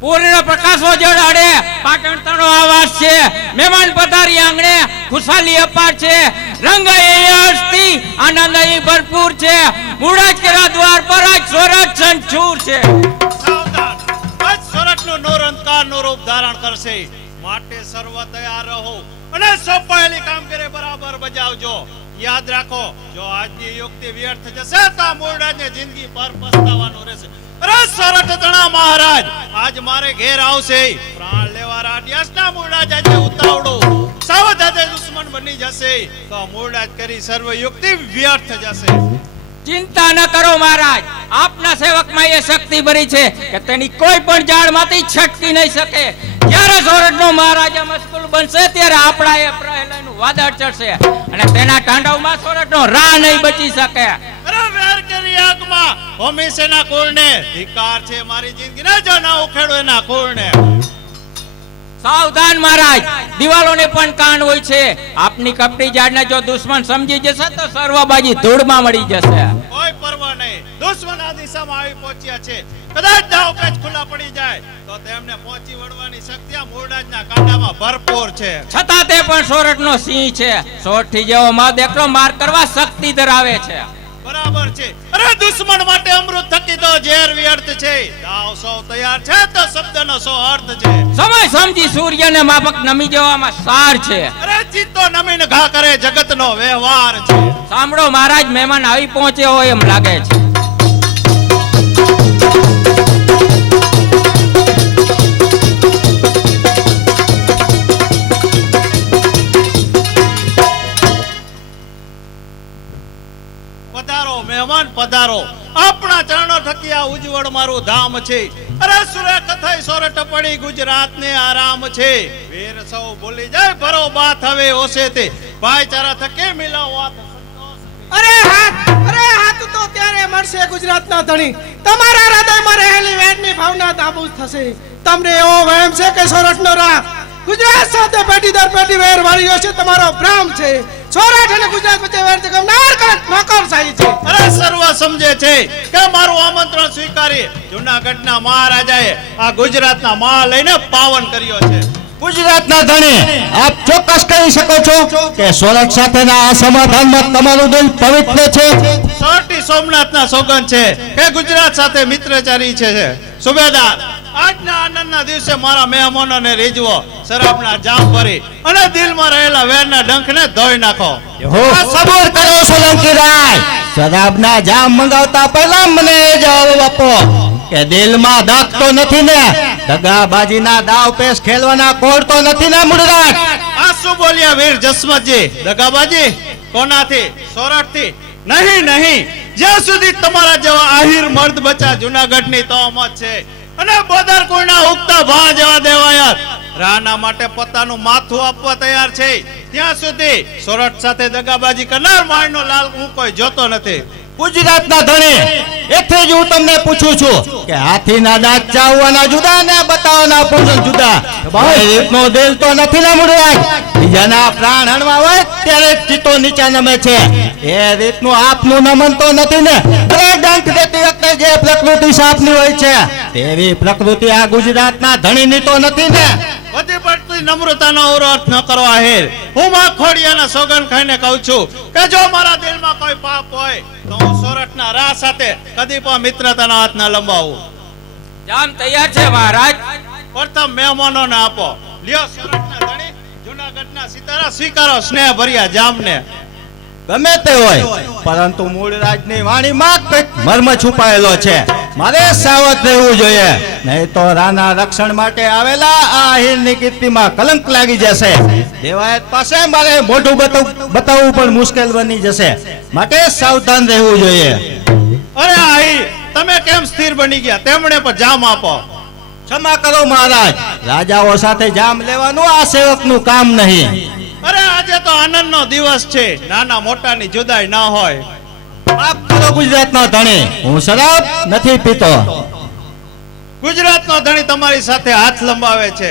પૂર્ણ પ્રકાશો જડાડે પાટણ તણો આવાસ છે મહેમાન પધારી આંગણે ખુશાલી અપાર છે રંગ હસ્તી આનંદ અહીં ભરપૂર છે મૂળજ કેરા દ્વાર પર આજ સોરઠ સંછૂર છે સાવધાન આજ સોરઠનું નૂર અંધકારનું રૂપ ધારણ કરશે માટે સર્વ તૈયાર રહો અને સોંપાયેલી કામગીરી બરાબર બજાવજો યાદ રાખો જો આજની યુક્તિ વ્યર્થ જશે તો મૂળરાજને જિંદગી પર પસ્તાવાનું રહેશે અરે સોરઠ તણા મહારાજ આજ મારે ઘેર આવશે પ્રાણ લેવા રાડિયાસના મૂળરાજ આજે ઉતાવળો સાવધાને દુશ્મન બની જશે તો મૂળરાજ કરી સર્વ યુક્તિ વ્યર્થ જશે ચિંતા ન કરો મહારાજ આપના સેવકમાં એ શક્તિ ભરી છે કે તેની કોઈ પણ ઝાડમાંથી છટકી નહીં શકે જ્યારે સોરઠનો મહારાજા મસ્કુલ બનશે ત્યારે આપણા એ પ્રહલાદનું વાદળ ચડશે અને તેના તાંડવમાં સોરઠનો રાહ નહીં બચી શકે અરે વેર કરી આગમાં ભૂમિસેના કુળને ધિકાર છે મારી જિંદગીને જો ના ઉખેડો એના કુળને સાવધાન મહારાજ દિવાલોને પણ કાન હોય છે આપની કપટી ઝાડને જો દુશ્મન સમજી જશે તો સર્વબાજી ધૂળમાં મળી જશે કોઈ પરવા નહીં દુશ્મન આ દિશામાં આવી પહોંચ્યા છે કદાચ દાવ પેચ ખુલ્લા પડી જાય તો તેમને પહોંચી વળવાની શક્તિ આ મૂળરાજના કાંડામાં ભરપૂર છે છતાં તે પણ સોરઠનો સિંહ છે સોરઠી જેવો મદ એકલો માર કરવા શક્તિ ધરાવે છે બરાબર છે અરે દુશ્મન માટે અમૃત થકી તો ઝેર વ્યર્થ છે દાવ સૌ તૈયાર છે તો શબ્દનો સો અર્થ છે સમય સમજી સૂર્યને માફક નમી જવામાં સાર છે અરે ચિત્તો નમીને ઘા કરે જગતનો વ્યવહાર છે સાંભળો મહારાજ મહેમાન આવી પહોંચ્યો હોય એમ લાગે છે પધારો મહેમાન પધારો આપણા ચરણો થકી આ ઉજ્જવળ મારું ધામ છે અરે સુરે કથાઈ સોરઠ પડી ગુજરાત ને આરામ છે વીર સૌ ભૂલી જાય ભરો બાત હવે ઓસે તે ભાઈચારા થકી મિલાવો અરે હાથ તો ત્યારે મળશે ગુજરાતના ધણી તમારા હૃદયમાં રહેલી વેરની ભાવના નાબૂદ થશે તમને એવો વહેમ છે કે સોરઠનો રાહ ગુજરાત સાથે પેટી દર પેટી વેર વાળ્યો છે તમારો ભ્રમ છે સોરઠ અને ગુજરાત વચ્ચે વેર જગમનાર નોકરશાહી છે અરે સર્વ સમજે છે કે મારું આમંત્રણ સ્વીકારી જૂનાગઢના મહારાજાએ આ ગુજરાતના મા લઈને પાવન કર્યો છે ગુજરાતના ધણી આપ ચોક્કસ કહી શકો છો કે સોરઠ સાથેના આ સમાધાનમાં તમારું દિલ પવિત્ર છે સોરઠી સોમનાથના સોગંદ છે કે ગુજરાત સાથે મિત્રચારી છે સુબેદાર આજના આનંદના દિવસે મારા મહેમાનોને રીઝવો શરાબના જામ ભરી અને દિલમાં રહેલા વેરના ડંખને ધોઈ નાખો સબૂર કરો સોલંકી રાય શરાબના જામ મંગાવતા પહેલા મને એ જવાબ આપો કે દિલમાં દગ તો નથી ને દગાબાજીના દાવ પેશ ખેલવાના કોડ તો નથી ને મૂળરાજ આ શું બોલ્યા વીર જસમતજી દગાબાજી કોનાથી સોરઠથી નહીં જ્યાં સુધી તમારા જેવા આહિર મર્દ બચ્ચા જૂનાગઢની તોહમત છે અને બોદર કોઈના ઉગતા ભા જેવા દેવાયત રાના માટે પોતાનું માથું આપવા તૈયાર છે ત્યાં સુધી સોરઠ સાથે દગાબાજી કરનાર માળનો લાલ હું કોઈ જોતો નથી ગુજરાતના ધણી એટલે જ હું તમને પૂછું છું કે હાથીના દાંત ચાવવાના જુદા ને બતાવવાના પૂજન જુદા ભાઈ રીતનો દિલ તો નથી ને મૂળરાજ બીજાના પ્રાણ હણવા હોય ત્યારે ચિત્તો નીચા નમે છે એ રીતનું આપનું નમન તો નથી ને અરે ડંક દેતી વખતે જે પ્રકૃતિ સાપની હોય છે તેવી પ્રકૃતિ આ ગુજરાતના ધણીની તો નથી ને બધી પડતી નમ્રતાનો અવરોધ ન કરો આહિર હું માં ખોડિયાના સોગંદ ખાઈને કહું છું કે જો મારા દિલમાં કોઈ પાપ હોય તો હું સોરઠના રાહ સાથે કદી પણ મિત્રતાના હાથ ન લંબાવું જામ તૈયાર છે મહારાજ પ્રથમ મહેમાનોને આપો લ્યો સોરઠના ધણી જૂનાગઢના સિતારા સ્વીકારો સ્નેહ ભર્યા જામને ગમે તે હોય પરંતુ મૂળરાજની વાણીમાં કંઈક મર્મ છુપાયેલો છે મારે સાવધ રહેવું જોઈએ નહીં તો રાના રક્ષણ માટે આવેલા આ આહિરની કીર્તિમાં કલંક લાગી જશે દેવાયત પાસે મારે મોઢું બતાવવું પણ મુશ્કેલ બની જશે માટે સાવધાન રહેવું જોઈએ અરે આહિર તમે કેમ સ્થિર બની ગયા તેમણે પણ જામ આપો ક્ષમા કરો મહારાજ રાજાઓ સાથે જામ લેવાનું આ સેવકનું કામ નહીં અરે આજે તો આનંદનો દિવસ છે નાના મોટાની જુદાઈ ના હોય માફ કરો ગુજરાતનો ધણી હું શરાબ નથી પીતો ગુજરાતનો ધણી તમારી સાથે હાથ લંબાવે છે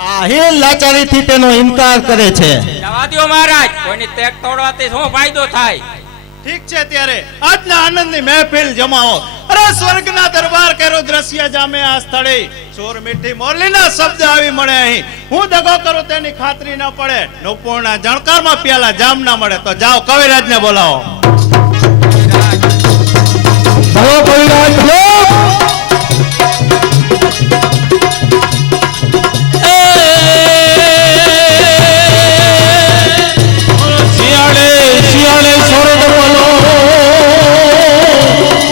આ હિલ લાચારીથી તેનો ઇનકાર કરે છે જવા દ્યો મહારાજ કોઈની તેક તોડવાથી શું ફાયદો થાય ઠીક છે ત્યારે આજના આનંદની મહેફિલ જમાવો. અરે સ્વર્ગના દરબાર કેરો દ્રશ્ય જામે આ સ્થળે. ચોર મીઠી મોરલીના શબ્દ આવી મળે અહીં. હું દગો કરું તેની ખાતરી ન પડે. નુપુરના જણકારમાં પ્યાલા જામ ના મળે. તો જાઓ કવિરાજને બોલાવો. ભલો કવિરાજ ભલો. શિયાળે સોરઠ બોલો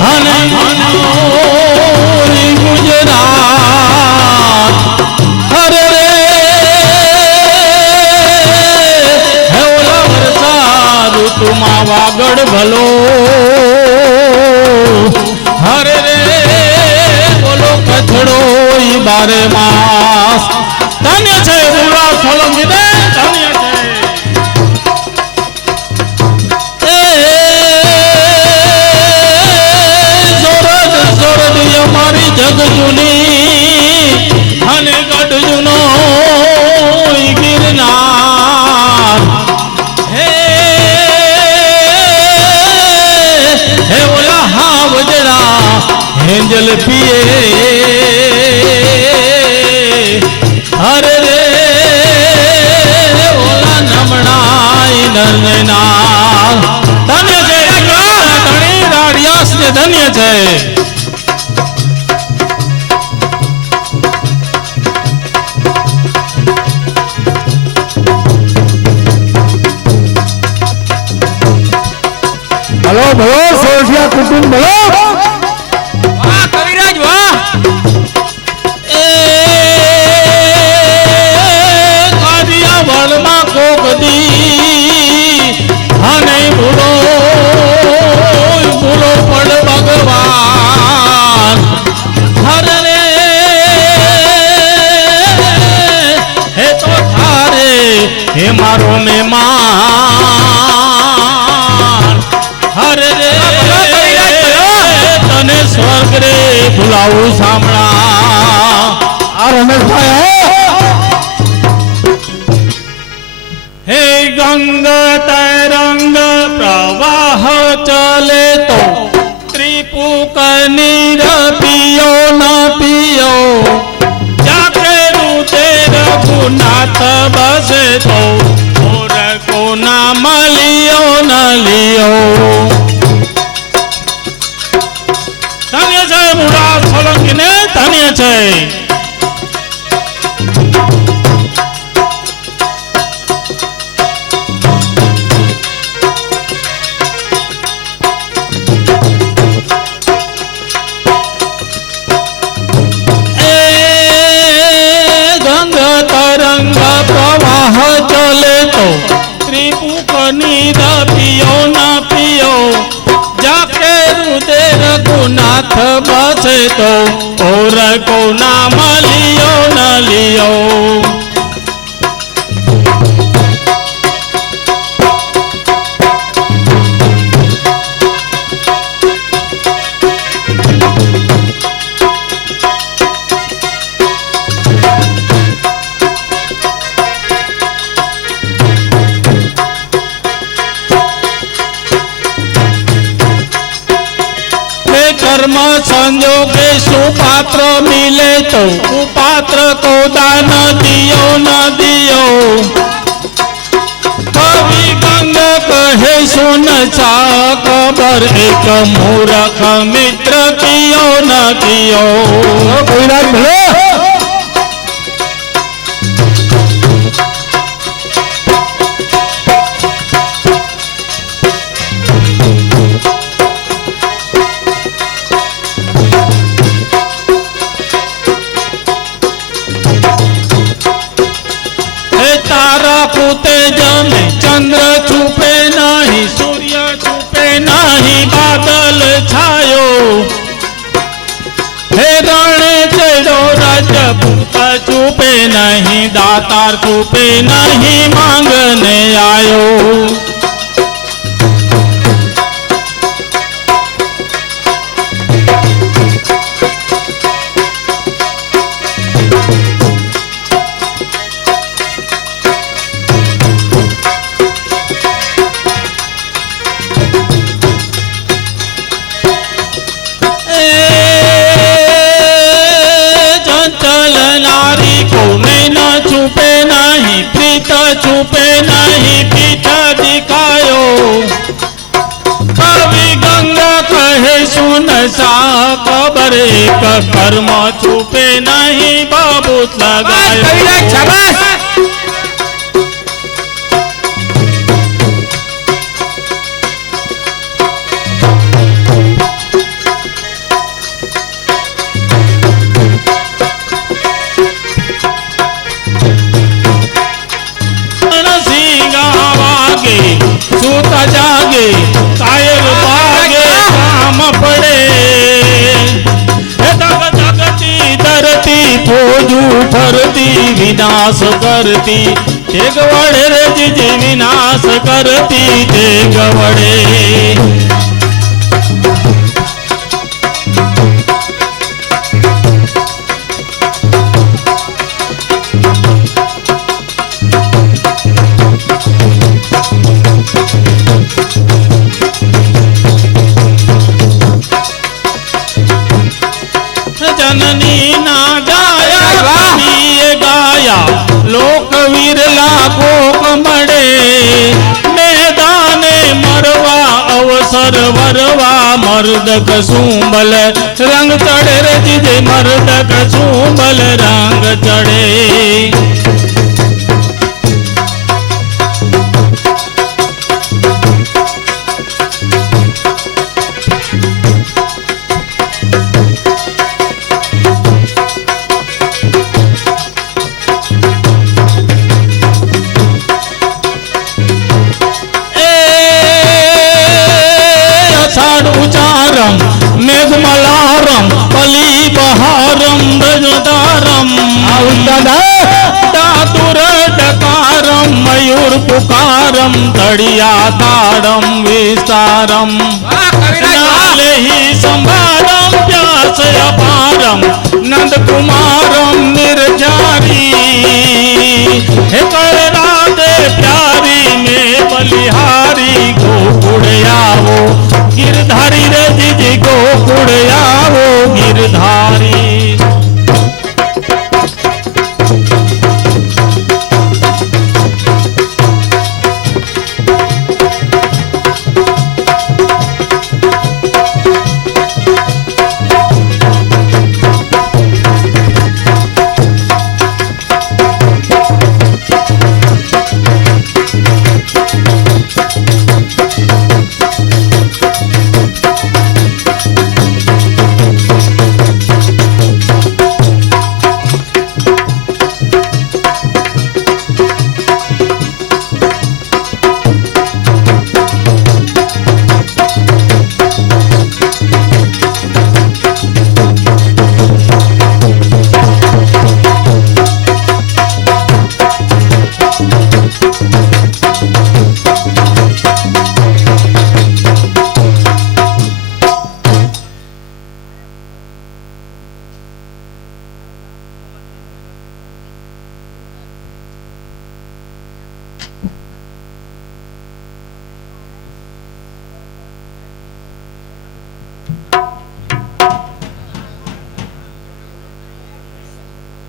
અને ગુજરાત. અરે રે હે ઓલા વરસાદ ઋતુમાં વાગડ ભલો. હરે રે બોલો કથડો ઈ બારે માસ. ધન્ય છે ગુલાબ સોલંકી ને ધન્ય છે. મારી જગ જૂની અને ગઢ જૂનો ગિરનાર. હે હે ઓલા હાવજડા હેંજલ પીએ. હરે રે ઓલા નમણાઈ નરનાર. ધન્ય છે ધણી રાડિયાસ ને ધન્ય છે. ભલો ભલો સોરઠિયા કુટુંબ ભલો. વાહ કવિરાજ વાહ. એ કાદિયાવાડમાં કોક દી અને ભૂલો ભૂલો પડ ભગવાન. હરે રે હે તો થારે હે મારો મહેમાન. હરે રે તને સ્વર્ગ રે ભૂલાવું સાંભળા. આ રમેશભાઈ હે ગંગ તરંગ પ્રવાહ ચલે તો ત્રિપુક નીર પિયો ન પિયો. જાકે રૂતે રઘુનાથ બસે તો કોના મલિયો ન લિયો. ધન્ય છે મુરા સોલંકી ને ધન્ય છે. એ ગંગ તરંગ પ્રવાહ ચલે તો ત્રિપુક નીર પિયો ન પિયો. જાકે રુદે રઘુનાથ બસે તો ઓર કોના મલિયો ન લિયો. कर्म संजोगे सुपात्र मिले तो कुपात्र को दान दियो न दियो. कवि गंग कहे सुन सा खबर एक मूर्ख मित्र कियो न कियो. कविराज भलो. चंद्र छुपे नहीं सूर्य छुपे नहीं बादल छायो. हे रण चढ़ो राजपूत छुपे नहीं दातार छुपे नहीं मांगने आयो. એક કર્મ છૂપે નહીં બાબૂત બસ લગાયો કવિરાજ શાબાશ. સિંગા વાગે સૂતા જાગે કાયર ભાગે કામ પડે હે તગ તગતી ધરતી ફોજું ફરતી વિનાશ કરતી તે ગવડે રે જીજી વિનાશ કરતી તે ગવડે जननी ना गाया ये गाया लोक वीरला कोक मड़े मैदाने मरवा अवसर वरवा मर्द कसूंबल रंग चढ़े रे जीजे मर्द कसूंबल रंग चढ़े उचारम मेघमलारम पली बहारम रजदारम दातुर डकारम मयूर पुकारम तड़िया ताड़म विस्तारम વાહ કવિરાજ વાહ. नाले ही संभारम प्यास अपारम नंद कुमारम निर्जारी हे कर राधे प्यारी में बलिहारी गोकुड़ आवो गिरधारी रे जीजी गोकुड़ आवो गिरधारी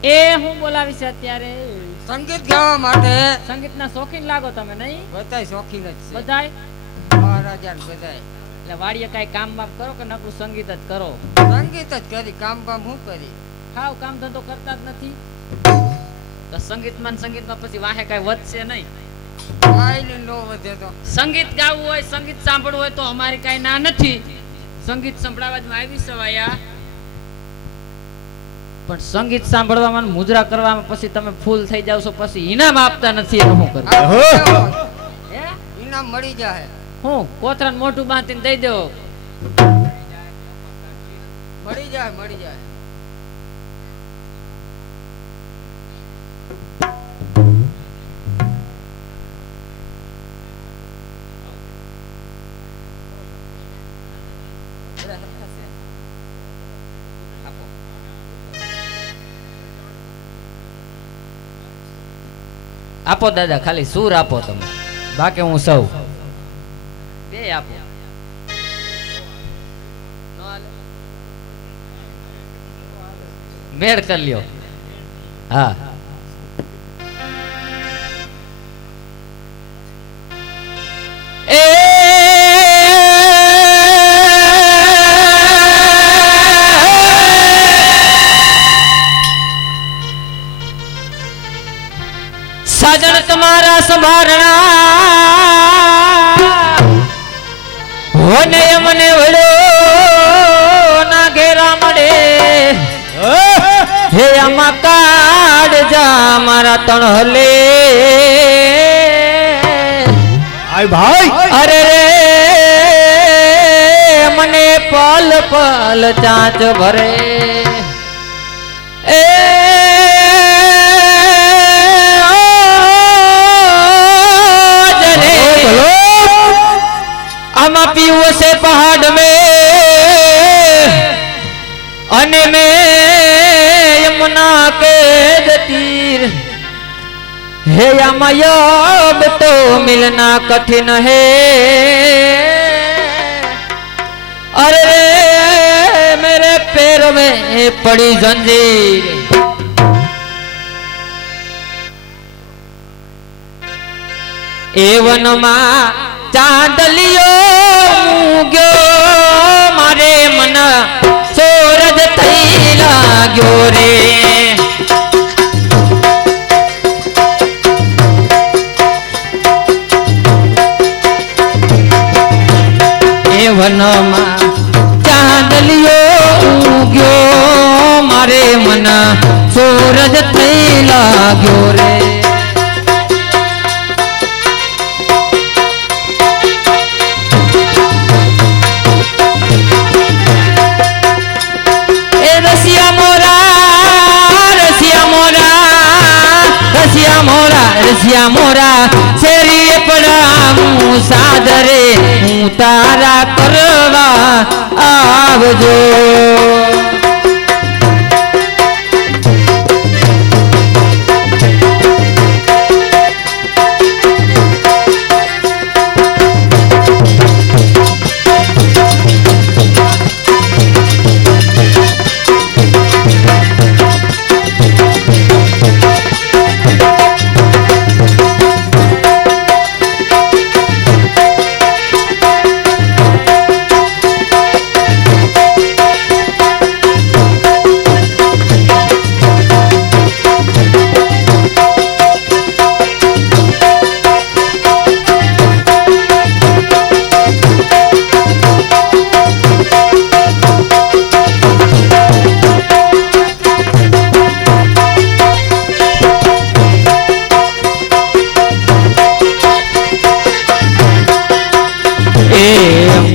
એ હું બોલાવી છે અત્યારે સંગીત ગાવા માટે સંગીતના શોખીન લાગો તમે નહીં બધાય શોખીન જ છે. બધાય મહારાજા ને બધાય એટલે વાડીએ કાંઈ કામ બામ કરો કે નકરું સંગીત જ કરો સંગીત જ કરી, કામ બામ હું કરી. હાવ કામ ધંધો કરતા જ નથી તો સંગીતમાં ને સંગીતમાં પછી વાહે કાંઈ વધશે નહીં કાંઈ નો વધે તો સંગીત ગાવું હોય સંગીત સાંભળવું હોય તો અમારી કાંઈ ના નથી સંગીત સંભળાવવા જ આવી સવાયા પણ સંગીત સાંભળવામાં ને મુજરા કરવામાં પછી તમે ફૂલ થઈ જાવ છો પછી ઇનામ આપતા નથી એનું શું કરવું હે ઇનામ મળી જાય. હું કોથરાને મોઢું બાંધીને દઈ દો મળી જાય, મળી જાય. આપો દાદા ખાલી સૂર આપો તમે બાકી હું સૌ બે આપો મેળ કરી લ્યો હા એ સાજણ તમારા સંભારણા હોને મને વડો ના ઘેરા મળે હે આમાં કાઢ જા મારા તણહલે આય ભાઈ અરે રે મને પલ પલ ચાંચ ભરે એ આમાં પીવું છે પહાડ में અને में यमुना के तीर हे आमा अब तो मिलना कठिन है अरे रे मेरे पैर में पड़ी जंजीर एवन मा ચાંદલિયો ગયો મારે મન સોરજ થઈ લાગ્યો રે એ વનમાં ચાંદલિયો ગયો મારે મન સોરજ થઈ લાગ્યો રે રસિયા મોરા શેરીએ પડાવું સાદરે હું તારા કરવા આવજો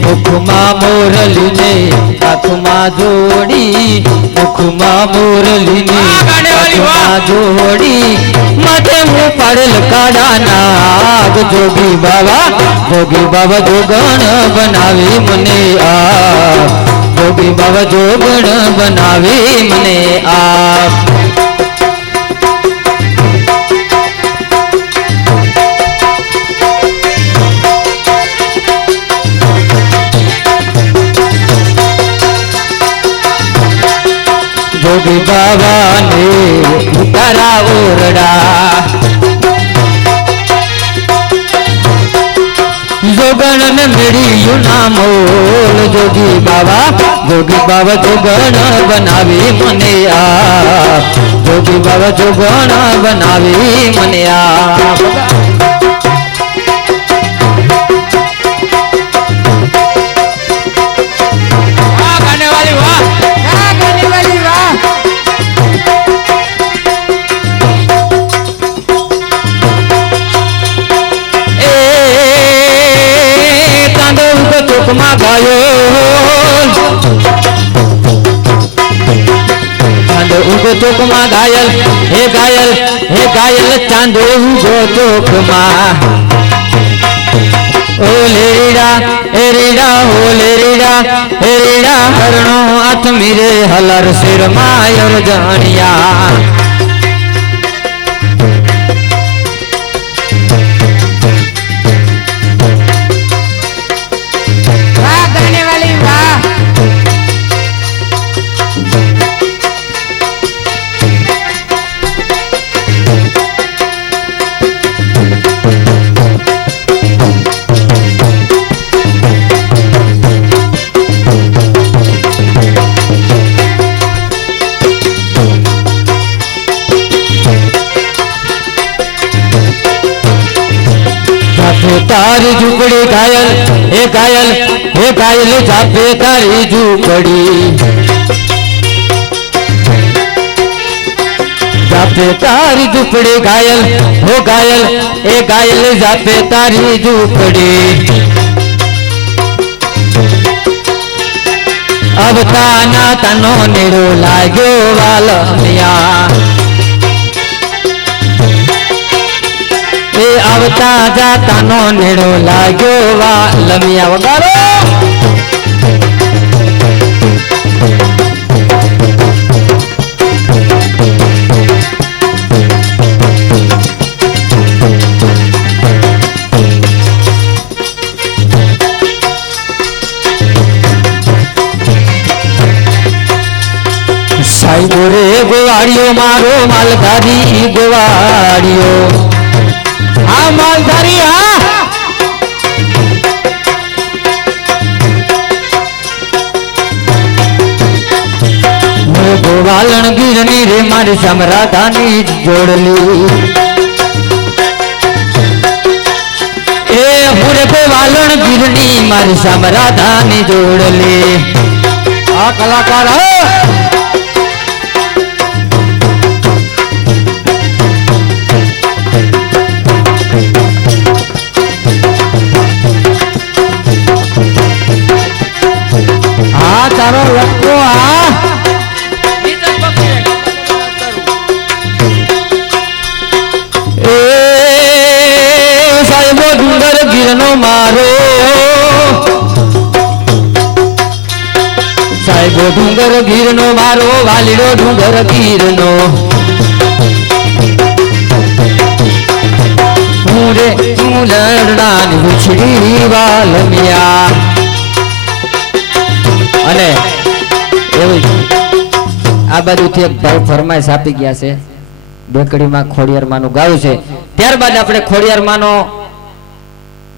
મુખમાં મોરલીને આંખમાં જોડી મુખમાં મોરલીને આંખમાં જોડી માથે હું પાડેલ કાળા નાગ જોગી બાબા જોગણ બનાવી મને આ જોગી બાબા જોગણ બનાવી મને આ જોગી બાબાને તારા ઓરડા જોગણ ને મેળ્યું ના મોલ જોગી બાબા જોગણ બનાવી મને આ જોગી બાબા જોગણ બનાવી મને આ ચોકમાં ઘાયલ હે ઘાયલ ચાંદો ઉગો ચોકમાં ઓ લેરીડા હે રીડા હરણો આથમી રે હલર શિરમાં અરજણિયા જાપે તારી ઝૂંપડી ઘાયલ હે ઘાયલ જાપે તારી ઝૂંપડી જાપે તારી ઝૂંપડી ઘાયલ હો ઘાયલ એ ઘાયલ જાપે તારી ઝૂંપડી અવતાના તનો નેડો લાગ્યો વાલમિયા એ આવતા જાતાનો નેડો લાગ્યો વાલમિયા વગાડો સાહેબો રે ગોવાળિયો મારો માલધારી ગોવાળિયો આ માલધારી હા ગોવાલણ ગીરની રે મારી સમરાધાની જોડલી એ પૂરે ગોવાલણ ગીરની મારી સમરાધાની જોડલી આ કલાકાર હા તારો લટકો આ એ સાહેબો ડુંગર ગીરનો મારો સાહેબો ડુંગર ગીરનો મારો વાલીડો ડુંગર ગીરનો હું રે હું લડડાની ઉછળી વાલમિયા અને એવું આ બાજુથી એક ભાઈ ફરમાઈશ આપી ગયા છે બેકડીમાં ખોડિયારમાંનું ગાયું છે ત્યારબાદ આપણે ખોડિયારમાંનો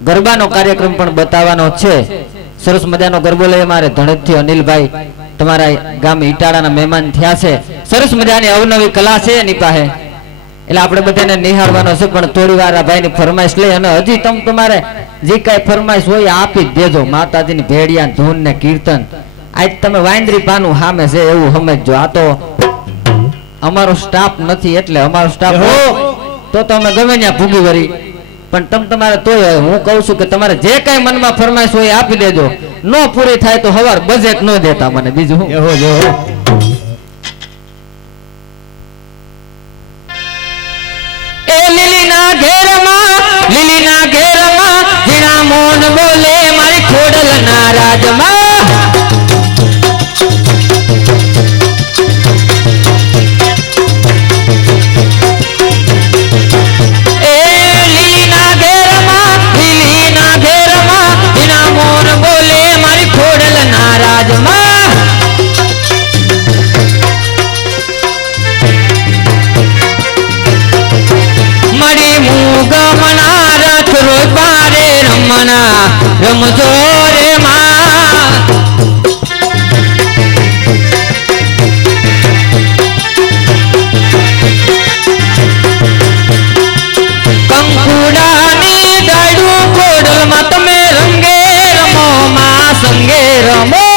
ગરબાનો કાર્યક્રમ પણ બતાવવાનો છે સરસ મજાનો ગરબો લઈ અમારે ધણેજથી અનિલભાઈ તમારા ગામ ઈટાળાના મહેમાન થયા છે સરસ મજાની અવનવી કલા છે એની પાસે એટલે આપણે બધાને નિહાળવાનો છે પણ થોડી વાર આ ભાઈની ફરમાઈશ લઈ અને હજી તમારે જે કાંઈ ફરમાઈશ હોય આપી જ દેજો માતાજીની ભેડિયા ધૂન ને કીર્તન આજ તમે વાંદરી પાનું સામે છે એવું સમજજો આ તો અમારો સ્ટાફ નથી એટલે અમારો સ્ટાફ તો અમે ગમે ત્યાં ભૂગી વળી પણ તમારે તોય હું કહું છું કે તમારે જે કઈ મનમાં ફરમાઈશ હોય આપી દેજો નો પૂરી થાય તો હવાર બજેટ ન દેતા મને બીજું એ લીલીના ઘેરમાં જીણા મોન બોલે મારી ખોડલના રાજમાં રમજો રે માં કંકુડાની ડાળું ખોડલમાં તમે રંગે રમો માં સંગે રમો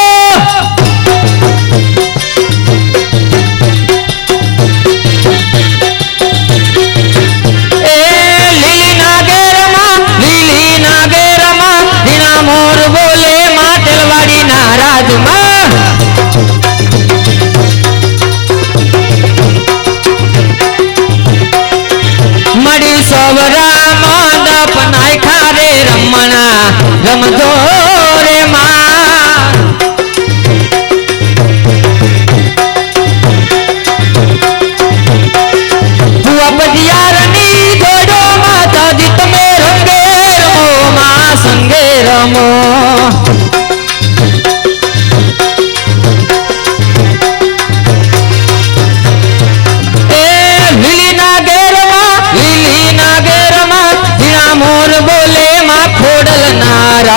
મળી સવરા મંડપ નાખ્યા રે રમણા રમજો રે માં ભુવા પટિયારની જોડો માતાજી તમે રંગે રમો માં સંગે રમો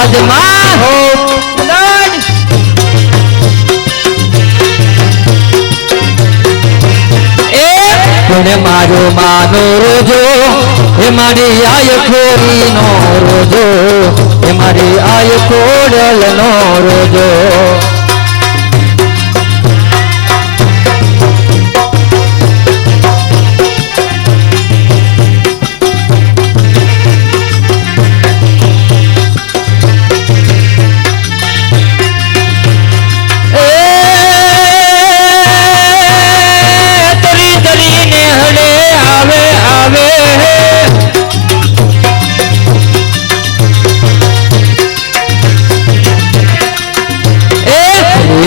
રાજમાં હો એ પણ મારો માનો રોજો એ મારી આય ખોરીનો રોજો એ મારી આય ખોડલનો રોજો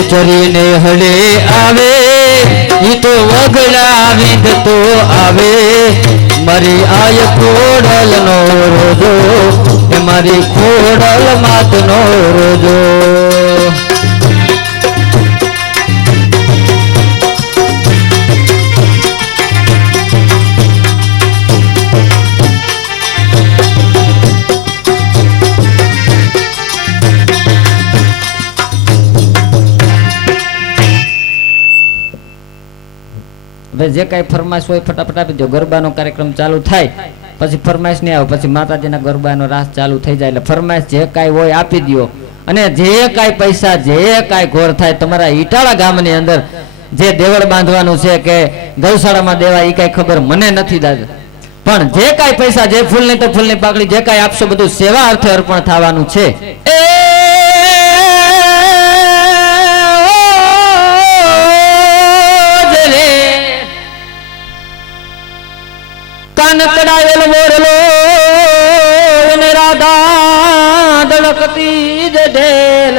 ચરીને હળે આવે ઈ તો વગડા વિંધતો આવે મારી આય ખોડલનો રોજો એ મારી ખોડલ માતનો રોજો હવે જે કાંઈ ફરમાઈશ હોય ફટાફટ આપી દો ગરબાનો કાર્યક્રમ ચાલુ થાય પછી ફરમાઈશ નહીં આવે પછી માતાજીના ગરબાનો રાસ ચાલુ થઈ જાય એટલે ફરમાઈશ જે કાંઈ હોય આપી દો અને જે કાંઈ પૈસા જે કાંઈ ઘોર થાય તમારા ઈટાળા ગામની અંદર જે દેવળ બાંધવાનું છે કે ગૌશાળામાં દેવા એ કાંઈ ખબર મને નથી દાદા પણ જે કાંઈ પૈસા જે ફૂલની તો ફૂલની પાકડી જે કાંઈ આપશો બધું સેવા અર્થે અર્પણ થવાનું છે કડાયેલ મોરલો એને રાધા દળકતી ઢેલ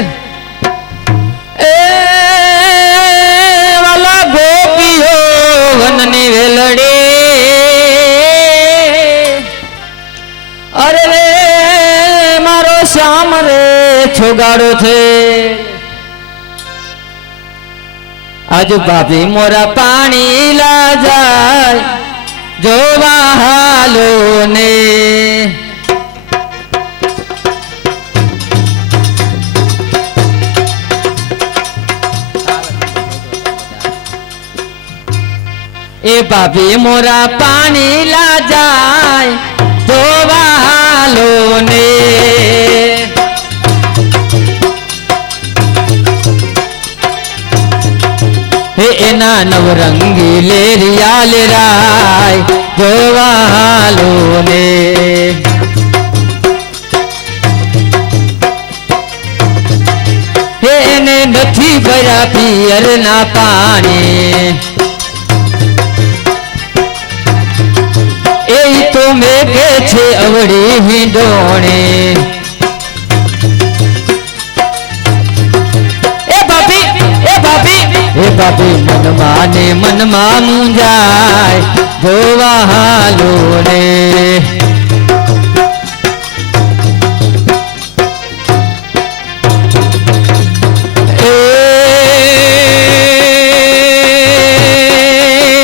એ વાલા ગોપીઓ વનની વેલડે અરે રે મારો શ્યામ રે છોગાડો છે આજ ભાભી મોરા પાણી લા જાય જોવા હાલો ને એ ભાભી મોરા પાણી લા જાય જોવા હાલો ને એના નવરંગી લેરિયા લેરાય જોવા હાલો ને એને નથી ભર્યા પિયર ના પાણી એ તો મેઘે છે અવળી હિંડોણી એ બાપી મનમાં ને મનમાં મુંજાય જોવા હાલો રે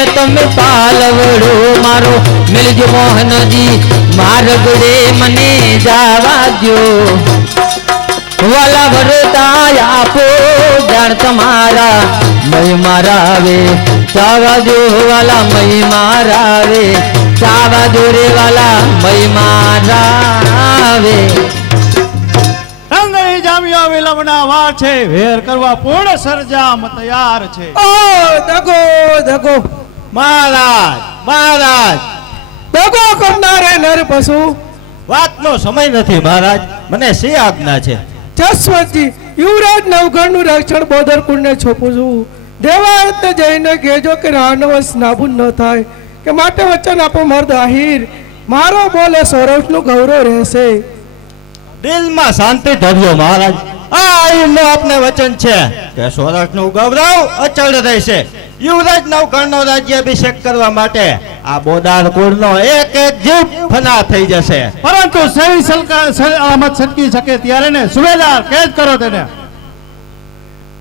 તમે પાલવડો મારો મિલજો મોહનજી મારગડે મને જાવા દો વાલા ભરતા આપો જાણ તમારા મય મારા વે ચાવા દો વાલા મય મારા વે ચાવા દો રે વાલા મય મારા વે રંગની જામ્યા વિલંબના વાર છે વેર કરવા પૂર્ણ સરજામ તૈયાર છે ઓ દગો દગો મહારાજ મહારાજ દગો કરનારે નર પશુ વાતનો સમય નથી મહારાજ મને શી આજ્ઞા છે જસવંતજી યુવરાજ નવઘણનું રક્ષણ બોધર કુંડને છોપું છું દેવાયતને જઈને કહેજો કે રાનવશ નાબૂદ ન થાય કે માટે વચન આપો મર્દ આહિર મારો બોલે સૌરભનું ગૌરવ રહેશે દિલમાં શાંતિ ધર્યો મહારાજ આ આયુનો આપને વચન છે કે સૌરાષ્ટ્રનું ગૌરવ અચળ રહેશે યુવરાજ નવઘણનો રાજ્યાભિષેક કરવા માટે આ બોદાર કુળનો એક એક જીવ ફના થઈ જશે પરંતુ સહી સલામત છટકી શકે ત્યારે ને સુબેદાર કેદ કરો તેને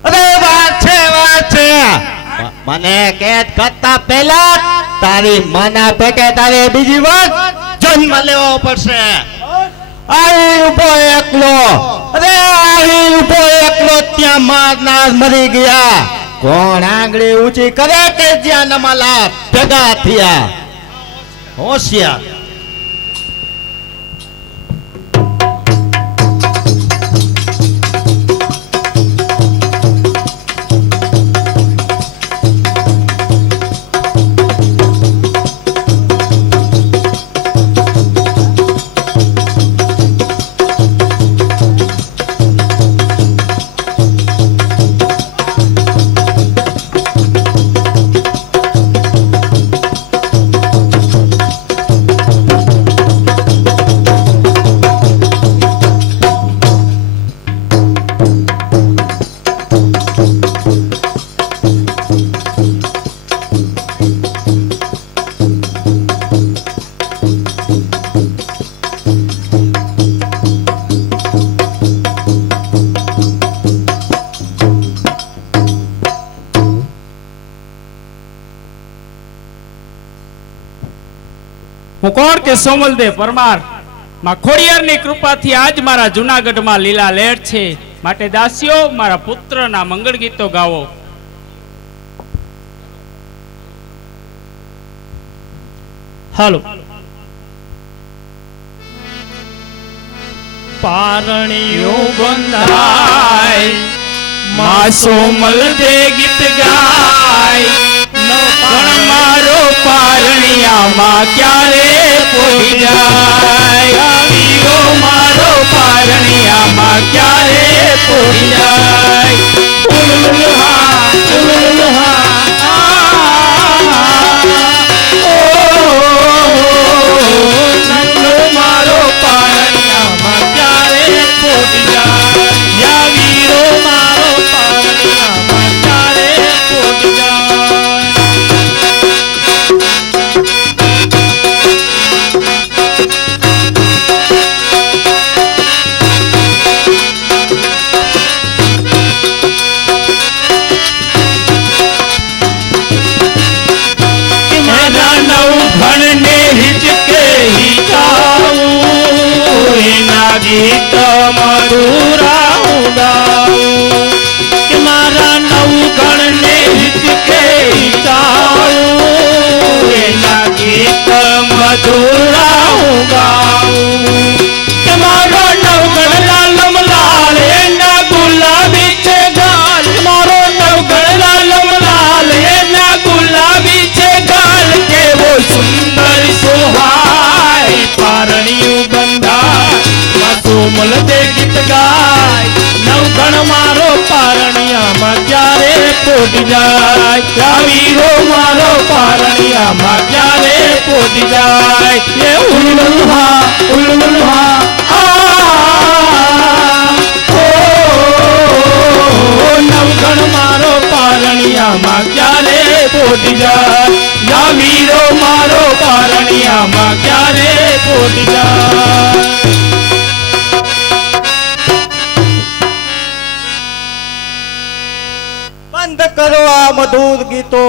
અરે વાત છે મને કેદ કરતા પહેલા તારી માના પેટે તારે બીજી વાર જન્મ લેવો પડશે આહી ઉભો એકલો અરે આહી ઉભો એકલો ત્યાં મારનાર મરી ગયા કોણ આંગળી ઊંચી કરે કે જ્યાં નમાલા ભેગા થયા હોશિયાર. હું કોણ કે સોમલદેવ પરમાર માં ખોડિયારની કૃપાથી આજ મારા જૂનાગઢમાં લીલા લહેર છે. માટે દાસીઓ મારા પુત્રના મંગળ ગીતો ગાવો. હાલો. પારણીયું બંધાય માં સોમલદેવ ગીત ગાય પણ મારો પારણિયામાં ક્યારે પોઈ જાય. વીરો મારો પારણિયામાં ક્યારે પોઈ જાય. ઉલુલુહા, ઉલુલુહા, નંદો મારો પારણિયામાં ક્યારે પોઈ જાય. વીરો મારો પારણિયામાં ક્યારે પોઈ જાય. ગીત મધુરા ગાઉં કે મારા નવગણ ને હિચકે ગાઉં એના ગીત મધુરા ગાઉં કે મારો નવગણ લાલમ લાલ એના ગુલાબી છે ગાલ. મારો નવગણ લાલમ લાલ એના ગુલાબી છે ગાલ. કેવો સુંદર સુહાય પારણિયું બંધાય સોમલદેવ ગીત ગાય. નવગણ મારો પારણિયામાં ક્યારે પોટી જાય. વીરો મારો પારણિયામાં ક્યારે પોટી જાય. એ ઉલુલુહા, ઉલુલુહા, નવગણ મારો પારણિયામાં ક્યારે પોટી જાય. વીરો મારો પારણિયામાં ક્યારે પોટી જાય. બંધ કરો આ મધુર ગીતો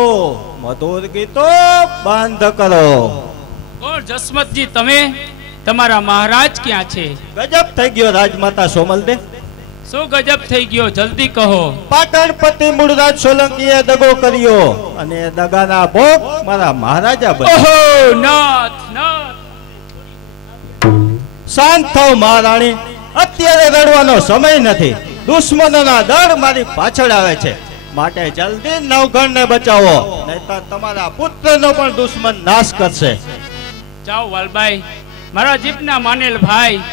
બંધ કરો. કોણ જસમતજી તમે? તમારા મહારાજ ક્યાં છે? ગજબ થઈ ગયો રાજમાતા સોમલદેવ. શું ગજબ થઈ ગયો? જલ્દી કહો. પાટણપતિ મૂળરાજ સોલંકીએ દગો કર્યો અને એ દગાના ભોગ મારા મહારાજા બન્યા. ઓહો નાથ નાથ. શાંત થાવ મહારાણી, અત્યારે રડવાનો સમય નથી. દુશ્મનોના દળ મારી પાછળ આવે છે. માટે જલ્દી નવગણને બચાવો, નહીંતર તમારા પુત્રનો પણ દુશ્મન નાશ કરશે. જાઓ વાલબાઈ, મારા જીપના માનેલ ભાઈ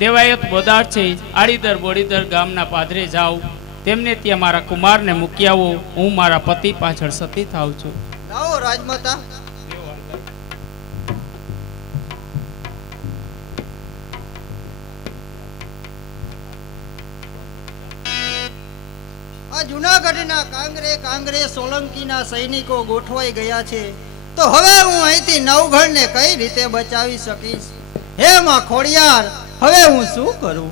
દેવાયત બોદાર છે. આડીદર બોડીદર ગામના પાદરે જાઓ, તેમને ત્યાં મારા કુમારને મૂકી આવો. હું મારા પતિ પાછળ સતી થાઉં છું. લાવો રાજમાતા. આ જૂનાગઢના કાંગરે સોલંકીના સૈનિકો ગોઠવાઈ ગયા છે, તો હવે હું અહીંથી નવગણને કઈ રીતે બચાવી શકીશ? હે માં ખોડિયાર, હવે હું શું કરું?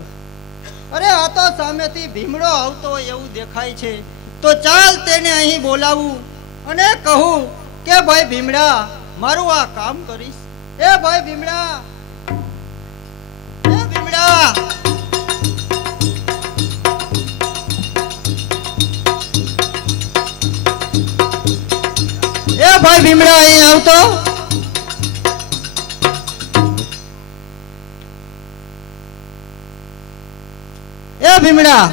અરે આ તો સામેથી ભીમડો આવતો હોય એવું દેખાય છે. તો ચાલ તેને અહીં બોલાવું અને કહું કે ભાઈ ભીમડા, મારું આ કામ કરીશ. એ ભાઈ ભીમડા, એ ભીમડા. ભાઈ ભીમડા અહીં આવતો. એ ભીમડા,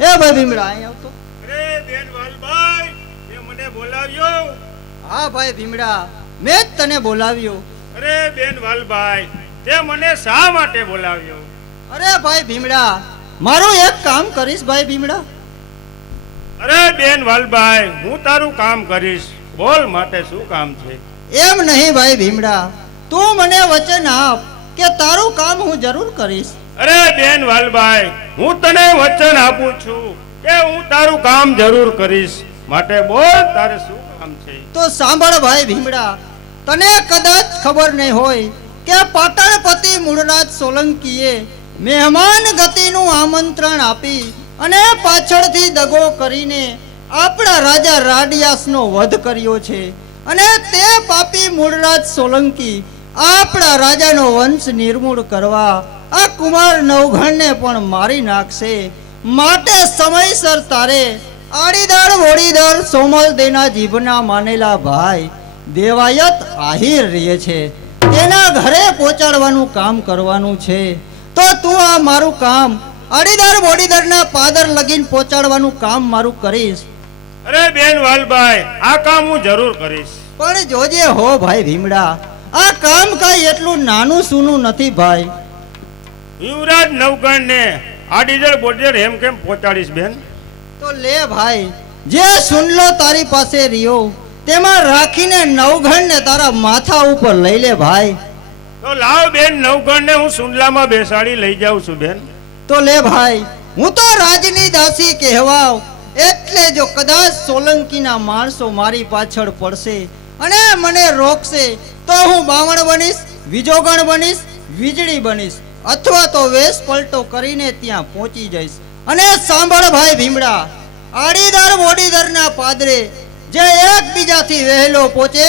એ ભાઈ ભીમડા અહીં આવતો. અરે બેન વાલભાઈ, તે મને બોલાવ્યો. હા ભાઈ ભીમડા, મેં જ તને બોલાવ્યો. અરે બેન વાલભાઈ, તે મને શા માટે બોલાવ્યો? અરે ભાઈ ભીમડા, મારું એક કામ કરીશ ભાઈ ભીમડા. અરે બેન વાલભાઈ, હું તારું કામ કરીશ. બોલ, માટે શું કામ છે? એમ નહીં ભાઈ ભીમડા, તું મને વચન આપ કે તારું કામ હું જરૂર કરીશ. અરે બેન વાલભાઈ, હું તને વચન આપું છું કે હું તારું કામ જરૂર કરીશ. માટે બોલ, તારે શું કામ છે? તો સાંભળ ભાઈ ભીમડા, તને કદાચ ખબર નહીં હોય કે પાટણપતિ મૂળરાજ સોલંકીએ મહેમાન ગતિનું આમંત્રણ આપી અને પાછળથી દગો કરીને આપણા રાજા રાડિયાસનો વધ કર્યો છે. અને તે પાપી મૂળરાજ સોલંકી આપણા રાજાનો વંશ નિર્મૂળ કરવા આ કુમાર નવઘણને પણ મારી નાખશે. માટે સમયસર તારે આડીદાર વોડીદાર સોમલ દેના જીભના માનેલા ભાઈ દેવાયત આહિર રહે છે, તેના ઘરે પહોંચાડવાનું કામ કરવાનું છે. તો તું આ મારું કામ આડીદાર બોડીદારના પાદર લગીન પહોંચાડવાનું કામ મારું કરીશ. અરે બેન વાલભાઈ, આ કામ હું જરૂર કરીશ. પણ જોજે હો ભાઈ ભીમડા, આ કામ કાંઈ એટલું નાનું સૂનું નથી ભાઈ. યુવરાજ નવગણને આડીદર બોડીદર એમ કેમ પહોંચાડીશ બેન? તો લે ભાઈ, જે સુનલો તારી પાસે રહ્યો તેમાં રાખીને નવઘણને તારા માથા ઉપર લઈ લે ભાઈ. તો લાવ બેન, નવગણને હું સુંડલામાં બેસાડી લઈ જાઉં છું બેન. તો લે ભાઈ, હું તો રાજની દાસી કહેવાવ, એટલે જો કદાચ સોલંકીના માણસો મારી પાછળ પડશે અને મને રોકશે તો હું બાવણ બનીશ, વિજોગણ બનીશ, વીજળી બનીશ, અથવા તો વેશ પલટો કરીને ત્યાં પહોંચી જઈશ. અને સાંભળ ભાઈ ભીમડા, આડીદાર બોડીદારના પાદરે જે એકબીજાથી વહેલો પહોંચે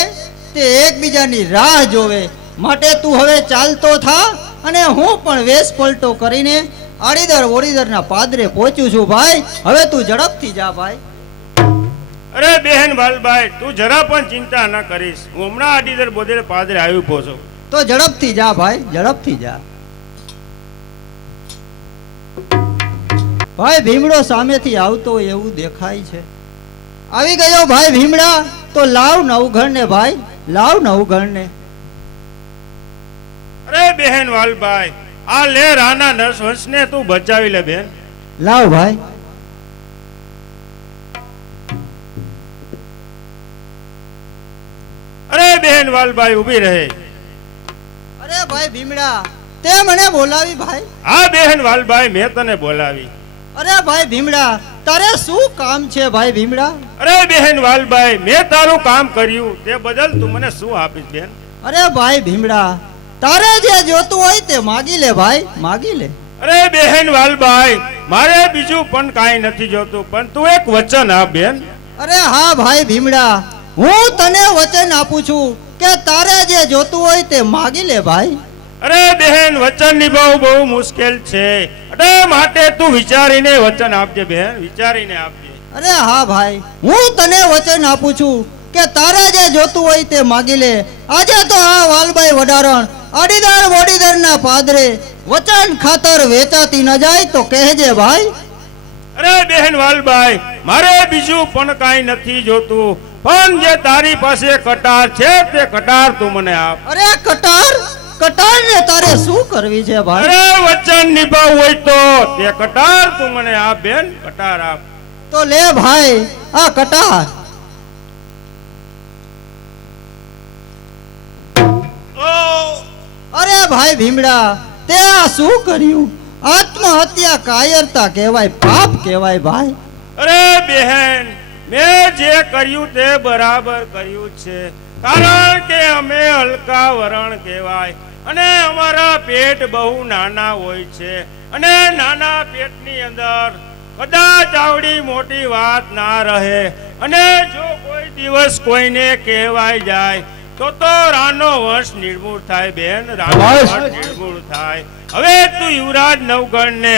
તે એકબીજાની રાહ જોવે. માટે તું હવે ચાલતો થા અને હું પણ વેશ પલટો કરીને આડીદાર બોડીદારના પાદરે પહોંચું છું ભાઈ. હવે તું ઝડપથી જા ભાઈ. અરે બહેન વાલભાઈ, તું જરા પણ ચિંતા ન કરીશ. હું હમણાં આડીદર બોડીદર પાદરે આવી પહોંચો. તો ઝડપથી જા ભાઈ, ઝડપથી જા. ભાઈ ભીમડો સામેથી આવતો હોય એવું દેખાય છે. આવી ગયો ભાઈ ભીમડા, તો લાવ નવઘણને ભાઈ, લાવ નવઘણને. અરે બહેન વાલભાઈ, આ લે રાના નરસવંશને તું બચાવી લે બેન. લાવ ભાઈ. અરે બહેન વાલભાઈ, ઊભી રહે. અરે ભાઈ ભીમડા, તે મને બોલાવી ભાઈ. હા બહેન વાલભાઈ, મેં તને બોલાવી. અરે ભાઈ ભીમડા, તારે શું કામ છે ભાઈ ભીમડા? અરે બહેન વાલભાઈ, મેં તારું કામ કર્યું તે બદલ તું મને શું આપીશ બેન? અરે ભાઈ ભીમડા, તારે જે જોતું હોય તે માગી લે ભાઈ, માગી લે. અરે બહેન વાલભાઈ, મારે બીજું પણ કાંઈ નથી જોતું, પણ તું એક વચન આપ બેન. અરે હા ભાઈ ભીમડા, હું તને વચન આપું છું કે તારે જે જોતું હોય તે માગી લે ભાઈ. અરે બહેન, વચન નિભાવવું બહુ મુશ્કેલ છે. અરે માટે તું વિચારીને વચન આપજે બેન, વિચારીને આપજે. અરે હા ભાઈ, હું તને વચન આપું છું કે તારે જે જોતું હોય તે માગી લે. આજે તો આ વાલભાઈ વડારણ આડીદાર બોડીદારના પાદરે વચન ખાતર વેચાતી ન જાય તો કહેજે ભાઈ. અરે બહેન વાલભાઈ, મારે બીજું પણ કાંઈ નથી જોતું, પણ જે તારી પાસે કટાર છે તે કટાર તું મને આપ. અરે કટાર, કટાર ને તારે શું કરવી છે ભાઈ? અરે વચન નિભાવવું હોય તો તે કટાર તું મને આપ બેન, કટાર આપ. તો લે ભાઈ આ કટાર. અરે ભાઈ ભીમડા, તે આ શું કર્યું? આત્મહત્યા કાયરતા કહેવાય, પાપ કહેવાય ભાઈ. અરે બહેન, મેં જે કર્યું તે બરાબર કર્યું છે, કારણ કે અમે હલકા વરણ કહેવાય અને અમારા પેટ બહુ નાના હોય છે, અને નાના પેટની અંદર કદાચ આવડી મોટી વાત ના રહે, અને જો કોઈ દિવસ કોઈને કહેવાય જાય તો રાનો વંશ નિર્મૂળ થાય બેન, રાનો વંશ નિર્મૂળ થાય. હવે તું યુવરાજ નવગણને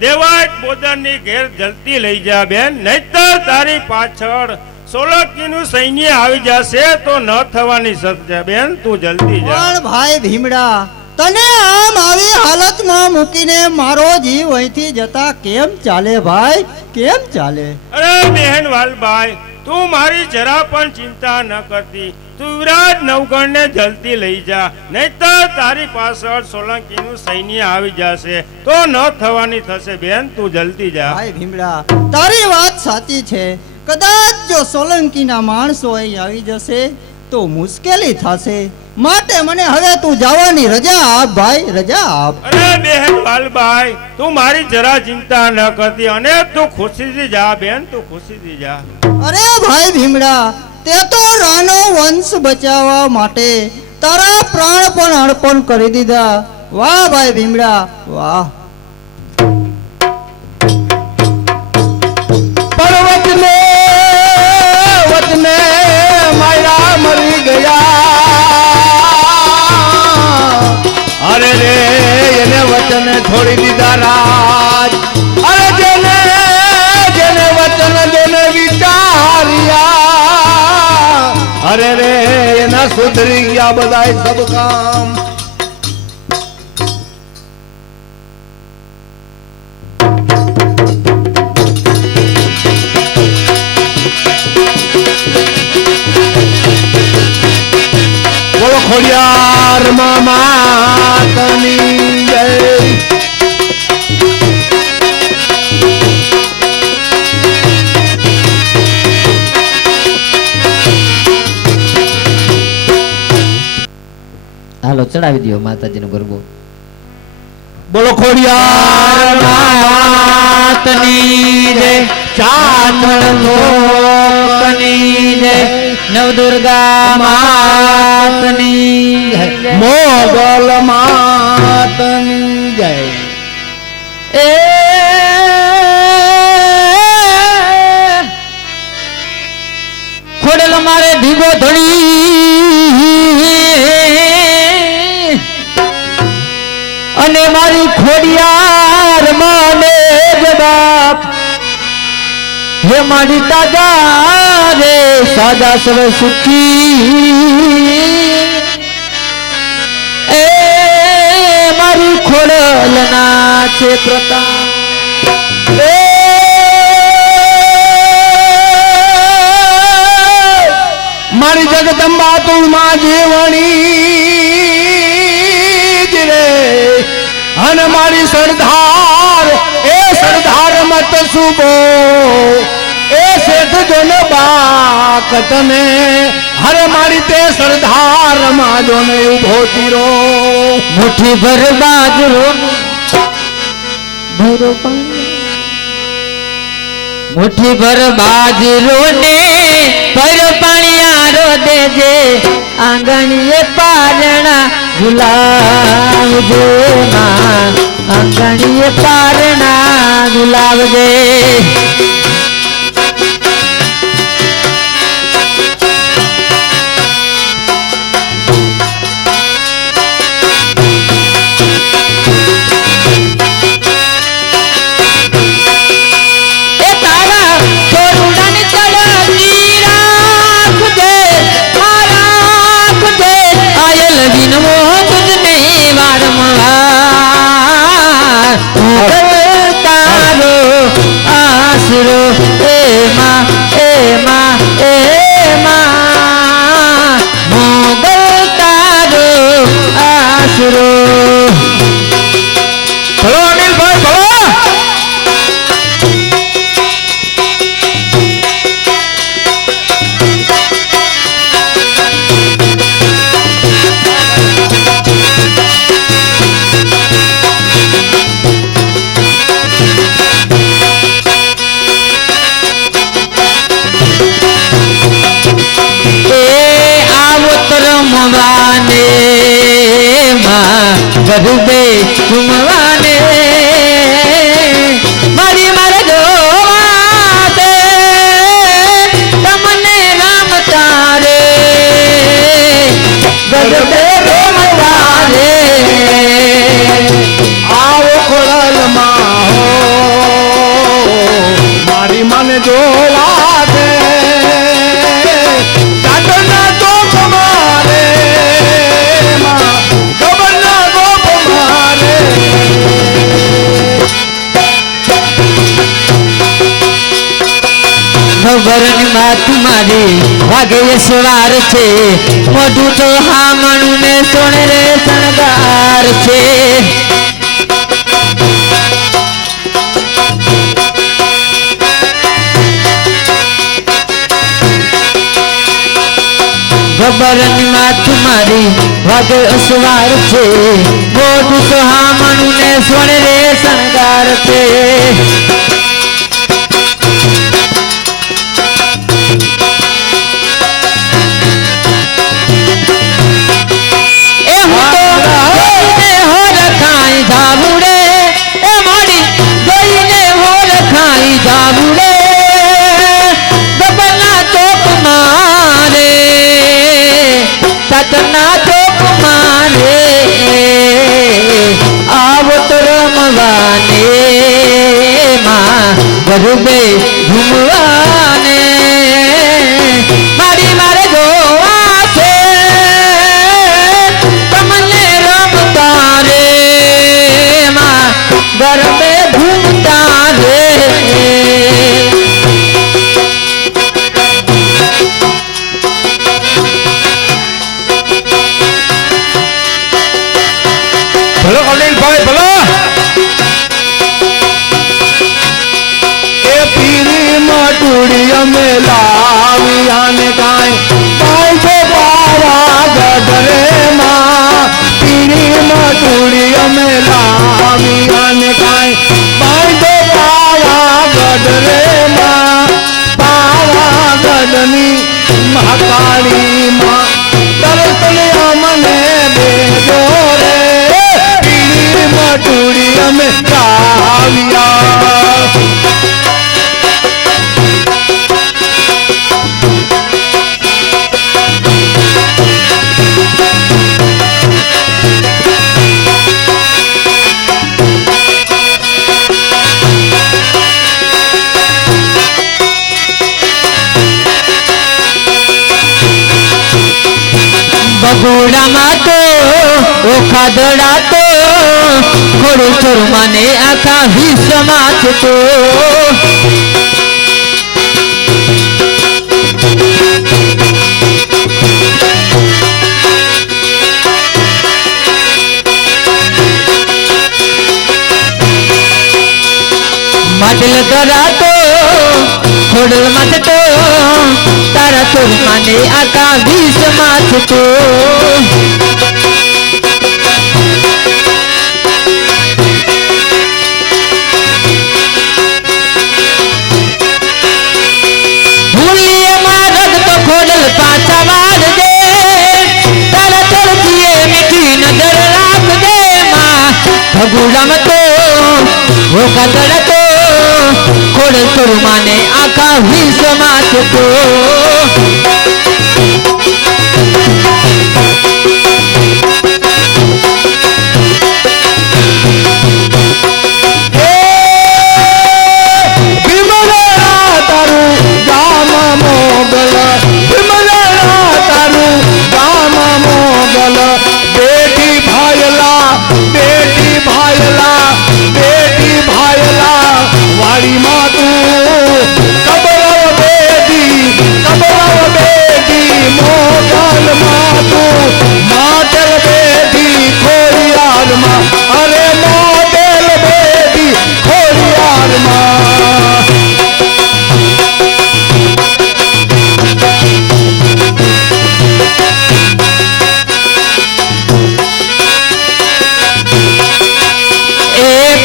દેવાય બોદરની ઘેર જલ્દી લઈ જા બેન, નહીતર તારી પાછળ સોલંકીનું સૈન્ય આવી જશે તો ન થવાની સત્ય બેન, તું જલ્દી જા. પણ ભાઈ ભીમડા, તને આમ આવી હાલતમાં મૂકીને મારો જીવ અહીંથી જતા કેમ ચાલે ભાઈ, કેમ ચાલે? અરે બહેન વાલભાઈ, તું મારી જરા પણ ચિંતા ન કરતી. તું વિરાટ નવગણને જલ્દી લઈ જા, નહીતર તારી પાછળ સોલંકીનું સૈન્ય આવી જશે તો ન થવાની થશે બેન, તું જલ્દી જા. ભાઈ ભીમડા, તારી વાત સાચી છે. કદાચ જો સોલંકીના માણસો અહીં આવી જશે તો મુશ્કેલી થશે. માટે મને હવે તું જવાની રજા આપ ભાઈ, રજા આપ. અરે બહેન વાલભાઈ, તું મારી જરા ચિંતા ન કરતી અને તું ખુશીથી જા બેન, તું ખુશીથી જા. અરે ભાઈ ભીમડા, તે તો રાનો વંશ બચાવવા માટે તારા પ્રાણ પણ અર્પણ કરી દીધા. વાહ ભાઈ ભીમડા, વાહ. પર્વત ને વતને મારા મરી ગયા, અરે રે એને વચન છોડી દીધા રાજ. અરે જેને જેને વચન જેને વિચાર્યા, અરે રે એના સુધરી ગયા બધાય સબ કામ. બોલો ખોડિયાર માતની જય. હાલો ચડાવી દો માતાજીનો ગરબો. બોલો ખોડિયાર માતની જય, ચાંદણ લોકની જય, નવદુર્ગા માતની જય. મોગલ માતની જય. એ ખોડલ મારે ધીબો ધણી અને મારી ખોડિયાર માને જવાબ, હે મારી તાજા રે સાદા સવ સુખી, એ મારી ખોડલ ના છે પ્રતાપ. એ મારી જગદંબા તું માં જીવણી રે, અને મારી સરદાર એ સરદાર મત સુબો, એ શેઠ જોન બાક તને, હરે મારી તે સરદાર માં જોને ઉભો તીરો. મુઠ્ઠી ભર બાજરો ભરો પાણી, મુઠ્ઠી ભર બાજરો ને ભર પાણીયારો દેજે, આંગણીએ પારણા ગુલાવજે માં, આંગણીએ પારણા ગુલાવજે. ગરબે ઘૂમવાને મારી મારે જોવા દે તમને રામ તારે ગરબે રમવાને આવો ખોડલ માં હો મારી વાગે સવાર છે મોઢું તો હામણું ને સોને રે શણગાર છે ગબરની માથું મારી વાગે અસવાર છે મોઢું તો હામણું ને સોને રે શણગાર છે સતના ચોક મારે આવો તો રમવાને માં ગરબે ઘૂમવાને મારી મારે જોવા છે તમને રમતા રે માં ગરબે ઘૂમતા રે ભલો અનિલભાઈ ભલો એ પીરી મટુડી અમે લાવી આને કાંઈ કાંઈ તો બાવા ગઢરે માં પીરી મટુડી અમે લાવી આને કાંઈ કાંઈ તો બાવા ગઢરે માં બાવા ગઢની મહાકાળી માં દર્શને અમને દેજો રે પીરી મટુડી અમે લાવ્યા બગુડામાં તો ઓખાદડા તો ખોડું ચોરમાને આખા વિશ્વમાં તો માટલ દરાતો ખોડલ માથે તો તારા ચોરમાને આખા વિશ્વમાં તો પાછા વાળ દે તારા તરફીએ મીઠી નજર રાખ દે માં ભગુડામાં તો ઓકાદડા તો ખોડ છોડ માને આખા વિશ્વમાં તો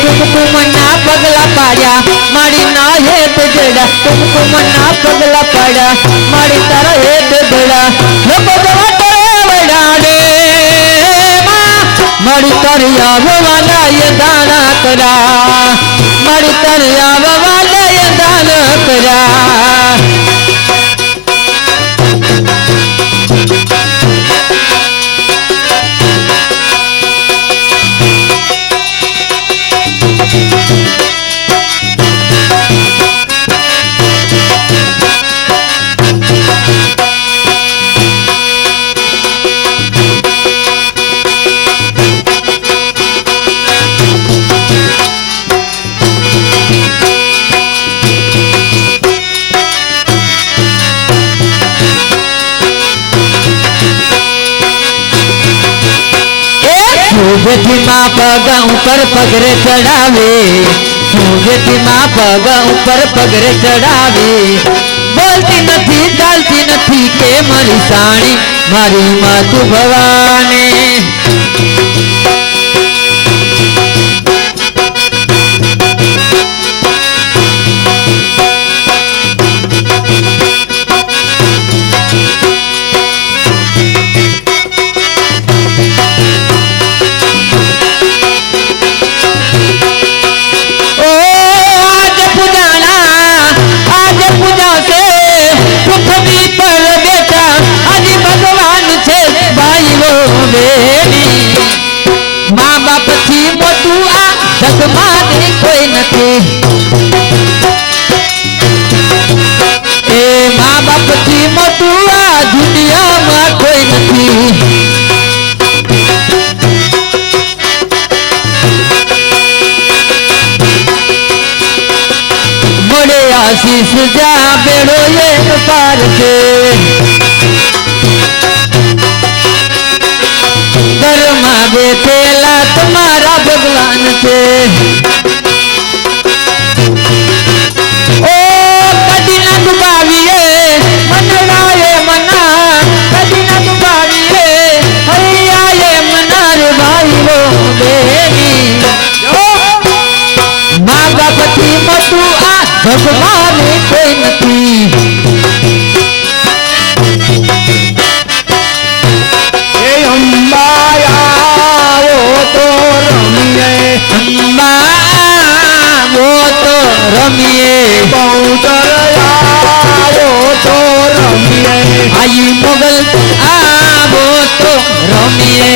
કુમકુમના પગલા પાડ્યા મારી ના હેત જડા કુમકુમના પગલા પાડ્યા મારી તારા હેત જડા લોકો જવા કરે વડાડે મારી તારી આવવાના યદાના કરા મારી તારી આવવાના યદાના કરા જેથી માં પગ ઉપર પગરે ચડાવે, જેથી માં પગ ઉપર પગરે ચડાવે, બોલતી નથી ચાલતી નથી કે મારી સાણી, મારી માતું ભવાની. કોઈ નથી એ મા બાપ થી મોટું આ દુનિયામાં કોઈ નથી. મળે આશીષ જા બેડો એક પાર છે, ઘરમાં બેઠેલા તમારા ભગવાન છે. ભગવાન કોઈ નથી. એ અંબાયા તો રમીએ, અંબા તો રમીએ, બહુતરયા તો રમીએ, આઈ મોગલ આવો તો રમીએ.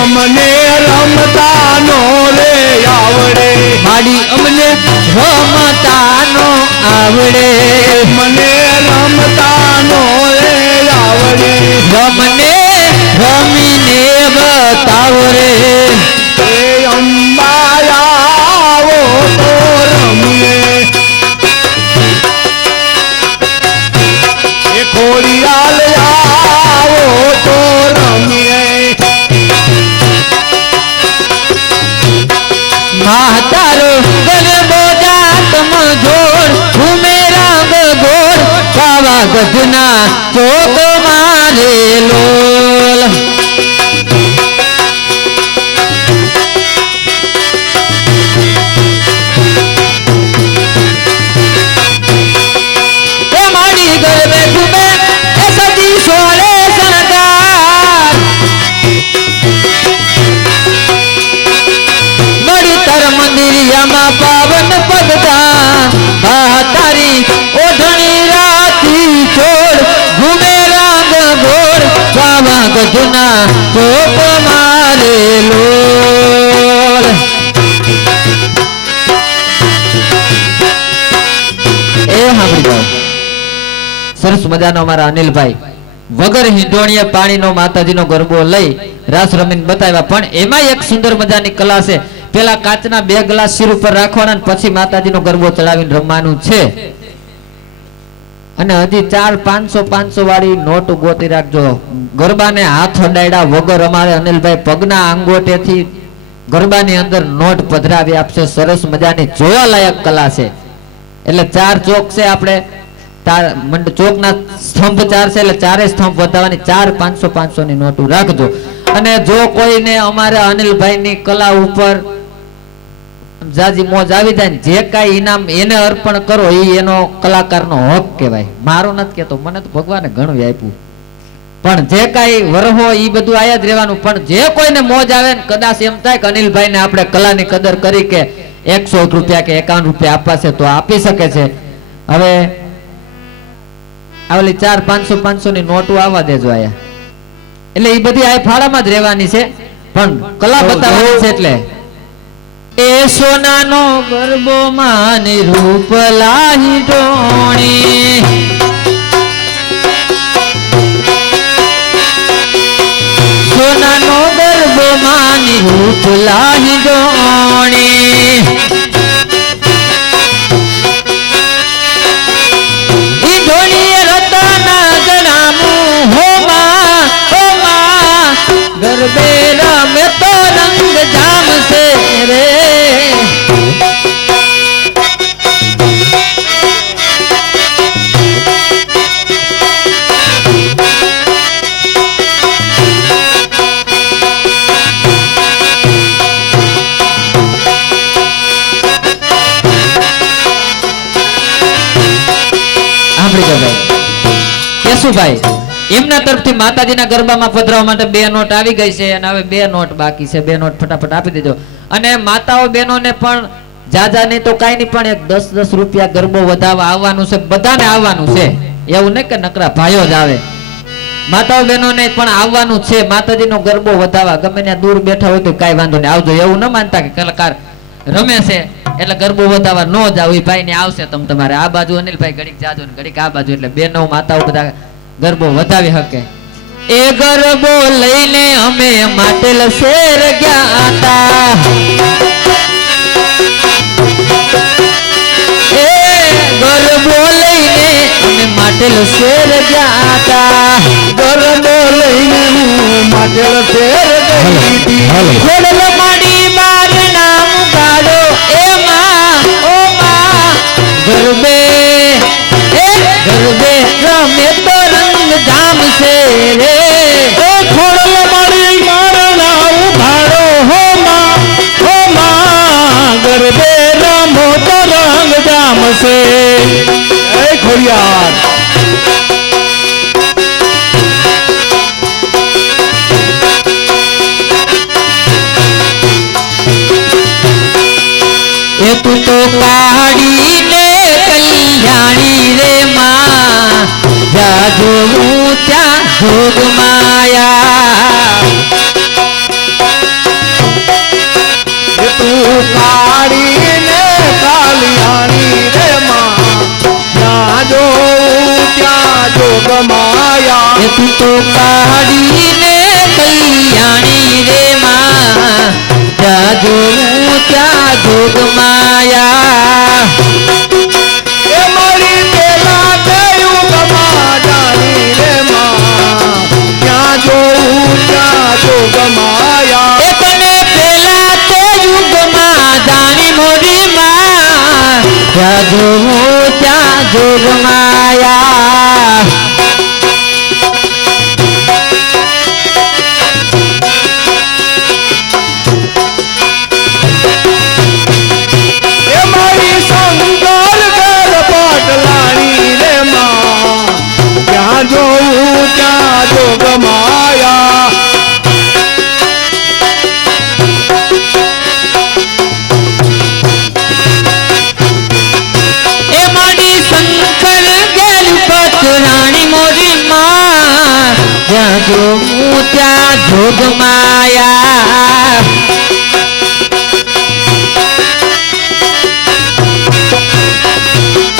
અમને રમતા નો રે આવડે, માડી અમને રમતાનો આવડે, મને રમતા નો રે આવડે, રમને રમીને બતાવો રે. એ અંબાયા તો રમીએ, એ ખોડિયાલ આવો તો રમીએ, માતારો ગરબો જાતમ જોડ, ઘૂમે રંગ ગોળ, કાવા ગઢના ચોક મારે લોલ. એ માડી ગરબે ઘૂમે એ સજી સોળે શણગાર, મંદિરિયામાં પાવન પગતા, તારી ઓઢણી રાતી છોડ, ઘૂમે રંગ ગોળ, કાવા ગઢના ચોક મારે લોલ. એ સાંભળી જાઓ, સરસ મજાનો અમારા અનિલભાઈ વગર હિંડોણીએ પાણીનો માતાજીનો ગરબો લઈ રાસ રમીને બતાવ્યા. પણ એમાં એક સુંદર મજાની કલા છે. પેલા કાચના 2 ગ્લાસ શિર ઉપર રાખવાના અને પછી માતાજીનો ગરબો ચડાવીને રમવાનું છે. અને હજી 4 500 500 વાળી નોટ ગોતી રાખજો. ગરબાને હાથ અડાડ્યા વગર અમારે અનિલભાઈ પગના આંગોટેથી ગરબાની અંદર નોટ પધરાવી આપશે. સરસ મજાની જોવાલાયક કલા છે. એટલે 4 ચોક છે, આપણે ચોકના સ્તંભ 4 છે, એટલે 4 સ્તંભ વધારવાની 4 500 500 ની નોટો રાખજો. અને જો કોઈને અમારા અનિલભાઈની કલા ઉપર જાજી મોજ આવી જાય ને જે કાંઈ ઇનામ એને અર્પણ કરો એ એનો કલાકારનો હક કહેવાય. મારો નથી કહેતો, મને તો ભગવાને ઘણું આપ્યું, પણ જે કાંઈ વરહો એ બધું આયા જ રહેવાનું. પણ જે કોઈને મોજ આવે ને કદાચ એમ થાય કે અનિલભાઈને આપણે કલાની કદર કરી કે 100 રૂપિયા કે 51 રૂપિયા આપવા છે તો આપી શકે છે. હવે આવેલી 4 500 500 ની નોટો આવવા દેજો આયા. એટલે એ બધી આ ફાળામાં જ રહેવાની છે, પણ કલા બતાવવાની છે. એટલે એ સોનાનો ગરબો માની રૂપ લાહી ડોણી, સોનાનો ગરબો માની રૂપ લાહી ડોણી, ઈ ડોણીએ રતના જણામું હોમા હોમા, ગરબે રમે તો રંગ કેશુભાઈ એમના તરફથી માતાજીના ગરબામાં પધરાવવા માટે 2 નોટ આવી ગઈ છે અને હવે 2 નોટ બાકી છે. 2 નોટ ફટાફટ આપી દેજો. અને માતાઓ બહેનોને પણ જાજા નહીં તો કાંઈ નહીં, પણ એક 10-10 રૂપિયા ગરબો વધારવા આવવાનું છે, બધાને આવવાનું છે. એવું નહીં કે નકરા ભાઈઓ જ આવે, માતાઓ બહેનોને પણ આવવાનું છે માતાજીનો ગરબો વધારવા. ગમે ત્યાં દૂર બેઠા હોય તો કાંઈ વાંધો નહીં, આવજો. એવું ન માનતા કે કલાકાર રમે છે એટલે ગરબો વધારવા ન જાવ. એ ભાઈ ને આવશે તમ તમારે આ બાજુ અનિલભાઈ ઘડીક જાજો ને ઘડીક આ બાજુ, એટલે બેનો માતાઓ બધા ગરબો વધાવી શકે. એ ગરબો લઈને અમે માટેલ શેર ગયા હતા, એ ગરબો લઈને અમે માટેલ શેર ગયા હતા, ગરબો લઈને હું માટેલ શેર ગઈ હતી. ખોડલ માડી બાર નામ કાઢો એમાં ઓ માં ગરબે, એ ગરબે રમે તો રંગ ધામ છે રે. એ ખોડલ માડી બાર નામ કાઢો હો માં ગરબે રમો તો રંગ ધામ છે. એ ખોડિયાર એ તું તો કાઢીને કલ્યાણી રે માં, જાજો હું ત્યાં જોગ માયા. એ તું કાઢીને કલ્યાણી રે માં, જાજો હું ત્યાં જોગ માયા. એ તું તો કાઢીને કલ્યાણી રે માં, જાજો હું ત્યાં જોગ માયા. એ મારી પેલા કયું ગમા જાણી રે માં, ત્યાં જોઉં ત્યાં જોગ માયા. એ તને પેલા તે યુગમાં જાણી મોરી માં, ત્યાં જોઉં ત્યાં જોગ માયા. ત્યાં જોગ માયા.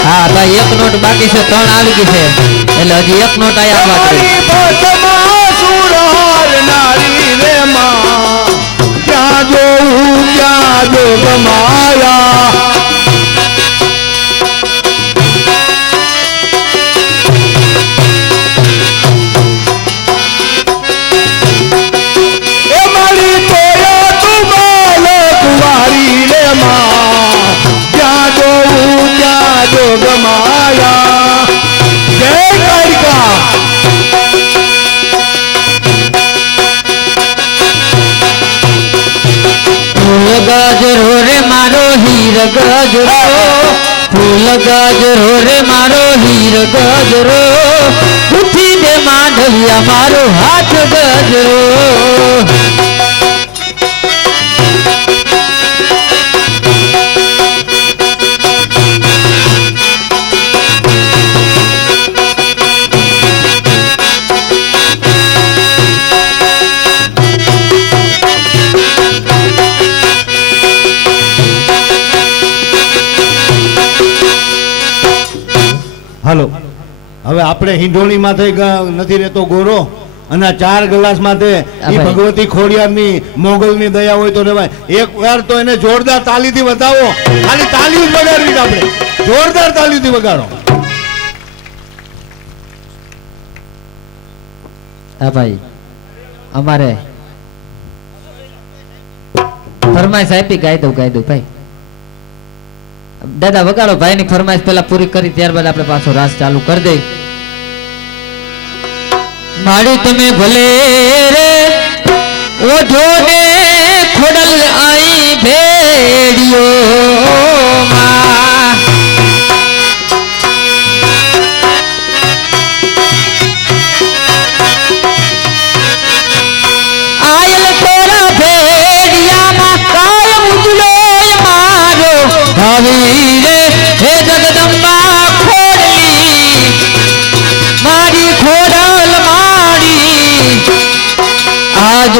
હા ભાઈ એક નોટ બાકી છે, 3 આવી ગઈ છે એટલે હજી એક નોટ આયા નારી રે માં, ત્યાં જોઉં ત્યાં જોગ માયા. ગજરો રે મારો હીર ગજરો, ફૂલ ગજરો રે મારો હીર ગજરો, ઉઠી દે માંડલિયા મારો હાથ ગજરો. હાલો હવે આપણે હિંડોળી માથે નથી રહેતો ગોરો, અને 4 ગ્લાસ માથે ઈ ભગવતી ખોડિયારની મોગલની દયા હોય તો રેવાય. એક વાર તો એને જોરદાર તાલીથી બતાવો, ખાલી તાલી જ વગાડવી આપણે, જોરદાર તાલીથી વગાડો. હા ભાઈ અમારે ફરમાઈશ આપી ગાઈ દઉં ભાઈ. દાદા વગાડો, ભાઈની ફરમાઈશ પેલા પૂરી કરી ત્યારબાદ આપણે પાછો રાસ ચાલુ કરી દઈ. મારી તમે ભલે રે ઓઢો ને ખોડલ આઈ ભેડિયો માં,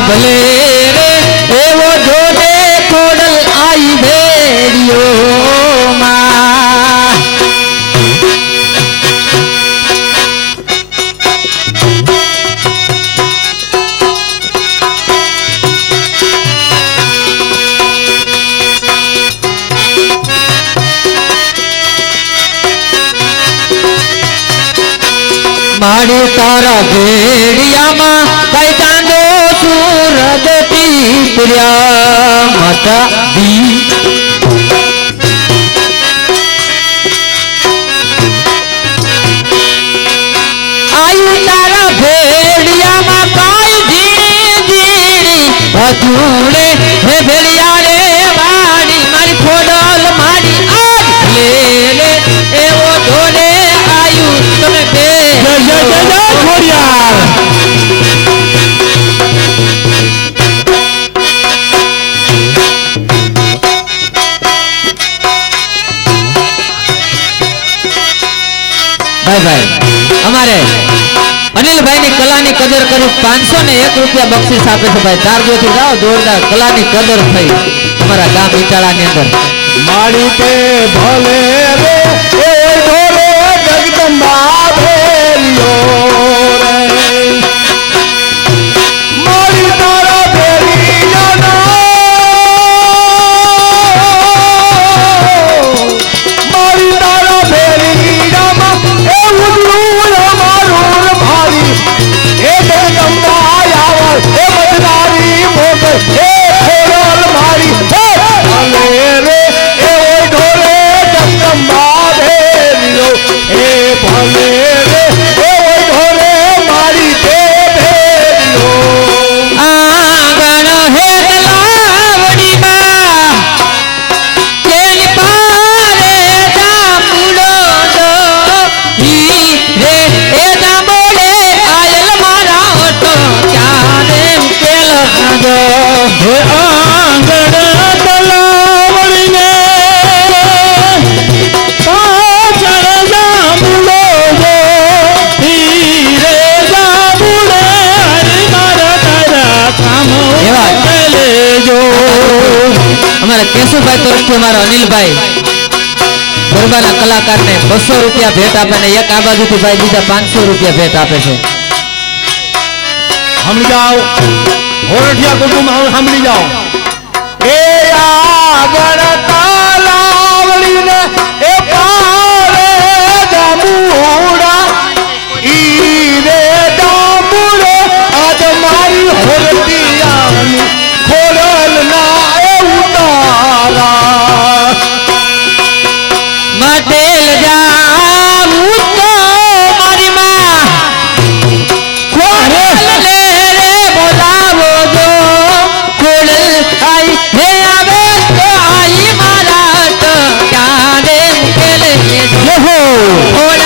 ભલે રે એવો જોડે ખોડલ આઈ ભેડિયો માં માડી તારા ભેડિયામાં કઈ ચાંદો સૂરજ પીપર્યા માતા દી આયુ તારા ભેડિયામાં કાઈ ઝીણી ભજુડે હે ભેડિયા રે વાડી મારી ખોડલ માડી આજ લે લે એવો ધોરે આયુ તમે બે ખોડિયાર ભાઈ અમારે અનિલભાઈ ની કલાની કદર કરી 501 રૂપિયા બક્ષિસ આપે છે ભાઈ ચારજો થી જાઓ જોરદાર કલાની કદર થઈ અમારા ગામ ઇટાળા ની અંદર મારી તે ભલે રે એ ઢોલે જગદંબા ભેરિયો રે મારી તારા ભેરિયાનો મારી તારા ભેરિયામાં એ ઉડલું અમારું ભારી એ જગદંબા આવર એ બદનારી મોગલ એ ખોડલ મારી ભલે રે એ ઢોલે જગદંબા ભેરિયો એ ભલે રે એ ઢોલે મારી તે ભેરિયો આંગણ હેતલાવડી માં કેલી પારે જાંબુડો દો ઈ રે એ જાંબુડે આયલ મારા ઓટો ચારે ઉકેલ દો હે આંગણ તલાવડીને પાછળ જાંબુડો જો હીરે જાંબુડે હરી મારા તારા કામ એવા. લેજો અમારા કેશુભાઈ તરફથી અમારા અનિલભાઈ ગરબાના કલાકારને 200 રૂપિયા ભેટ આપે ને એક આ બાજુથી ભાઈ બીજા 500 રૂપિયા ભેટ આપે છે સાંભળી જાઓ હોરઠિયા કુટુંબ સાંભળી જાઓ એ આગળ તાલાવડીને એ પારે જાંબુડા ઈ રે જાંબુડે આજ મારી હોરઠિયાની ખોડલ ના એ ઉતારા mateલ જાવું તો મારી માં ખોડલ લે રે બોલાવો જો ખોડલ આઈ હે આવે તો આઈ મારા તો ક્યારે મુકેલે જો ખોડલ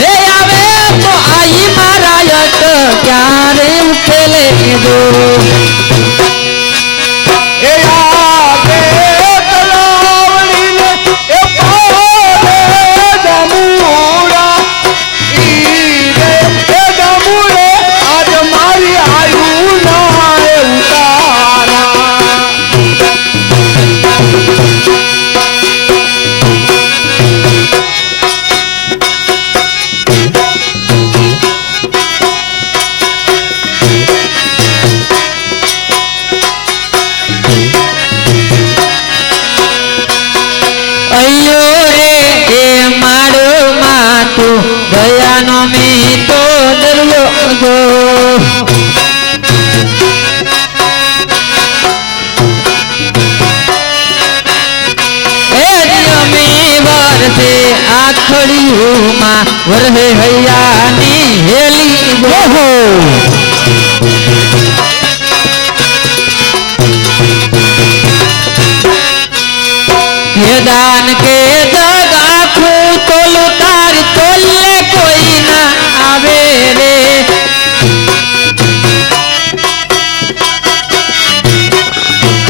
હે આવે તો આઈ મારા તો ક્યારે મુકેલે જો એ આગે તલાવડીને એ પારે જાંબુડા ઈ રે એ જાંબુડે આજ મારી આયુ ના એ ઉતારા અయ్యో રે એ મારો માતું દયાનો મી તો દરિયો જો એ જમી વરસે આખડીઓમાં વરહે હૈયાની હેલી જોહો કે દાન કે જગ આખું તોલું તારી તોલે કોઈ ના આવે રે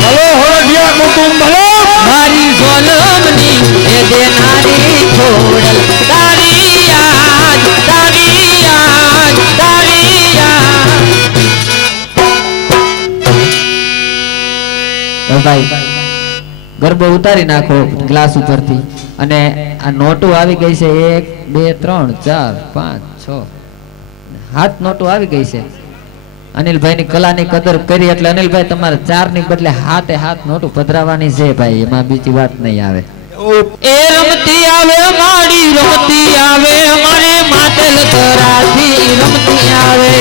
હલો હોરઠિયા કુટુંબ હલો મારી જોલમની એ દેનારી ખોડલ તારી યાદ હવે ભાઈ ગરબો ઉતારી નાખો ગ્લાસ ઉપરથી અને આ નોટો આવી ગઈ છે 1 2 3 4 5 6 7 નોટો આવી ગઈ છે અનિલભાઈ ની કલાની કદર કરી એટલે અનિલભાઈ તમારે 4 ની બદલે 7 નોટો પધરાવવાની છે ભાઈ એમાં બીજી વાત નહીં આવે એ રમતી આવે માડી રમતી આવે અમારે માટેલ તરાથી રમતી આવે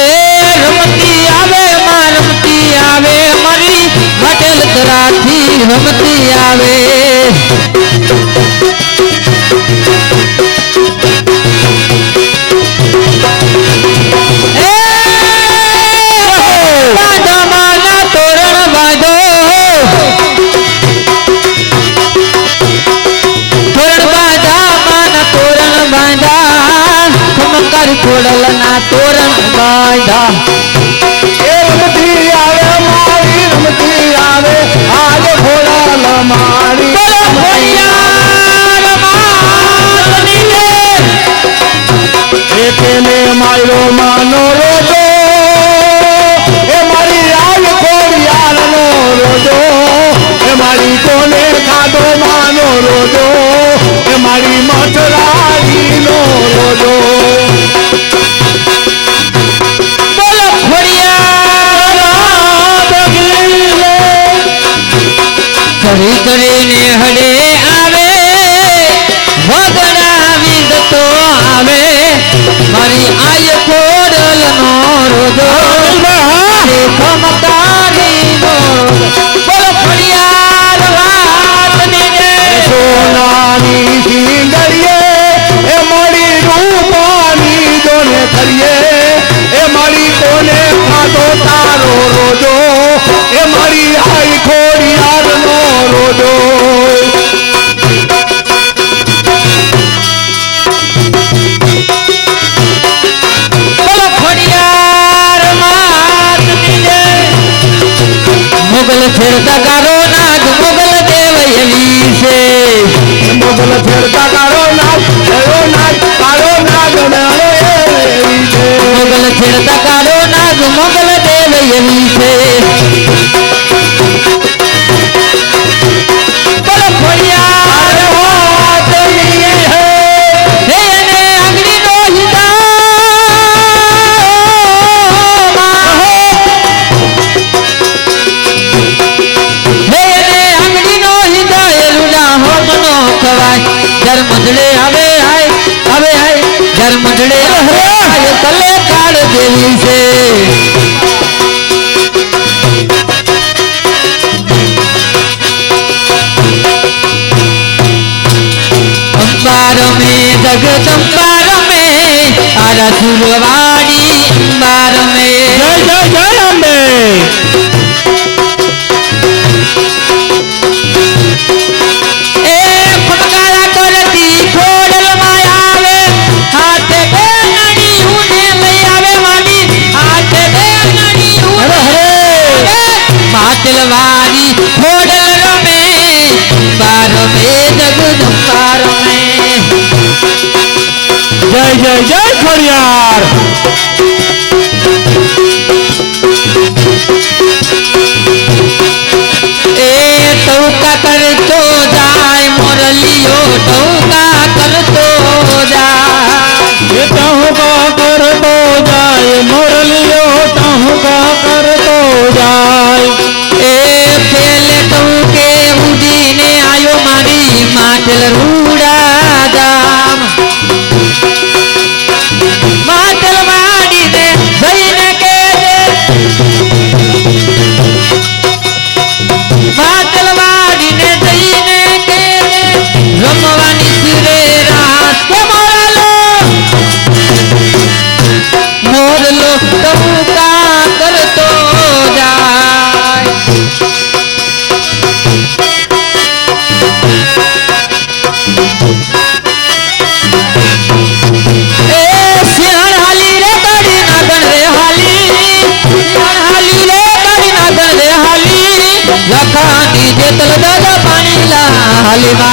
એ રમતી આવે માં રમતી આવે અમારી માટેલ તરાથી રમતી આવે ખોડલના તોરણ બાંધા એ રમતી આવે મારી રમતી આવે આજ ખોડલ મારી એને માર્યો માનો રોજો એ મારી આજ ખોડિયારનો રોજો એ મારી કોને ખાધો માનો રોજો એ મારી મથરાજીનો રોજો કરી કરીને હડે આવે વગડા વિંદતો આવે મારી આય ખોડલ નો રોજો ખમકારી નો બોલો ફળિયાર વાતની સોનાની સિંગરીએ એ મારી રૂપાની જોને કરીએ એ મારી કોને ખાધો તારો રોજો એ મારી આઈ ખોડિયારનો રોજો બોલો ફળિયાર માતની જય મોગલ ફેરતા કારો નાગ મોગલ દેવ એવી છે મોગલ ફેરતા કારો નાગ કારો નાગ નાનો એવી છે મોગલ ફેરતા કારો નાગ મોગલ દેવ એવી છે બોલો ફળિયાર વાતની હે એને આંગળીનો હિદા એને આંગળીનો હિદા એલુના હોમનો ખવાય જર મંડળે આવે હાય જર મંડળે આવે તલે કાળ દેવી છે અંબાર में जगदंबार में आरा सुरवाणी अंबार में જય જય જય અંબે ए फटकारा करती खोडल માં આવે હાથે બે નડી ઉને લઈ આવે માડી હાથે બે નડી ઉને માતલવારી ખોડલ રમે અંબાર में जगदंबार में જય જય જય ખોડિયાર ए टौका करतो जाय मोरलियो टौका करतो जाय એ ટહુકા કરતો જાય મોરલીઓ ટહુકા કરતો જાય ए पेले टौके उडीने आयो मारी माटल रूड़ा दाम माटल माडी ने जईने के माटल माडी ने जईने के रमवानी सुरे रात के मोरलो टौका करतो जाय ए सियाण हाली रे गाड़ी नागण रे हाली सियाण हाली रे गाड़ी नागण रे हाली लखानी जेतल दादा पानी ला हाली मा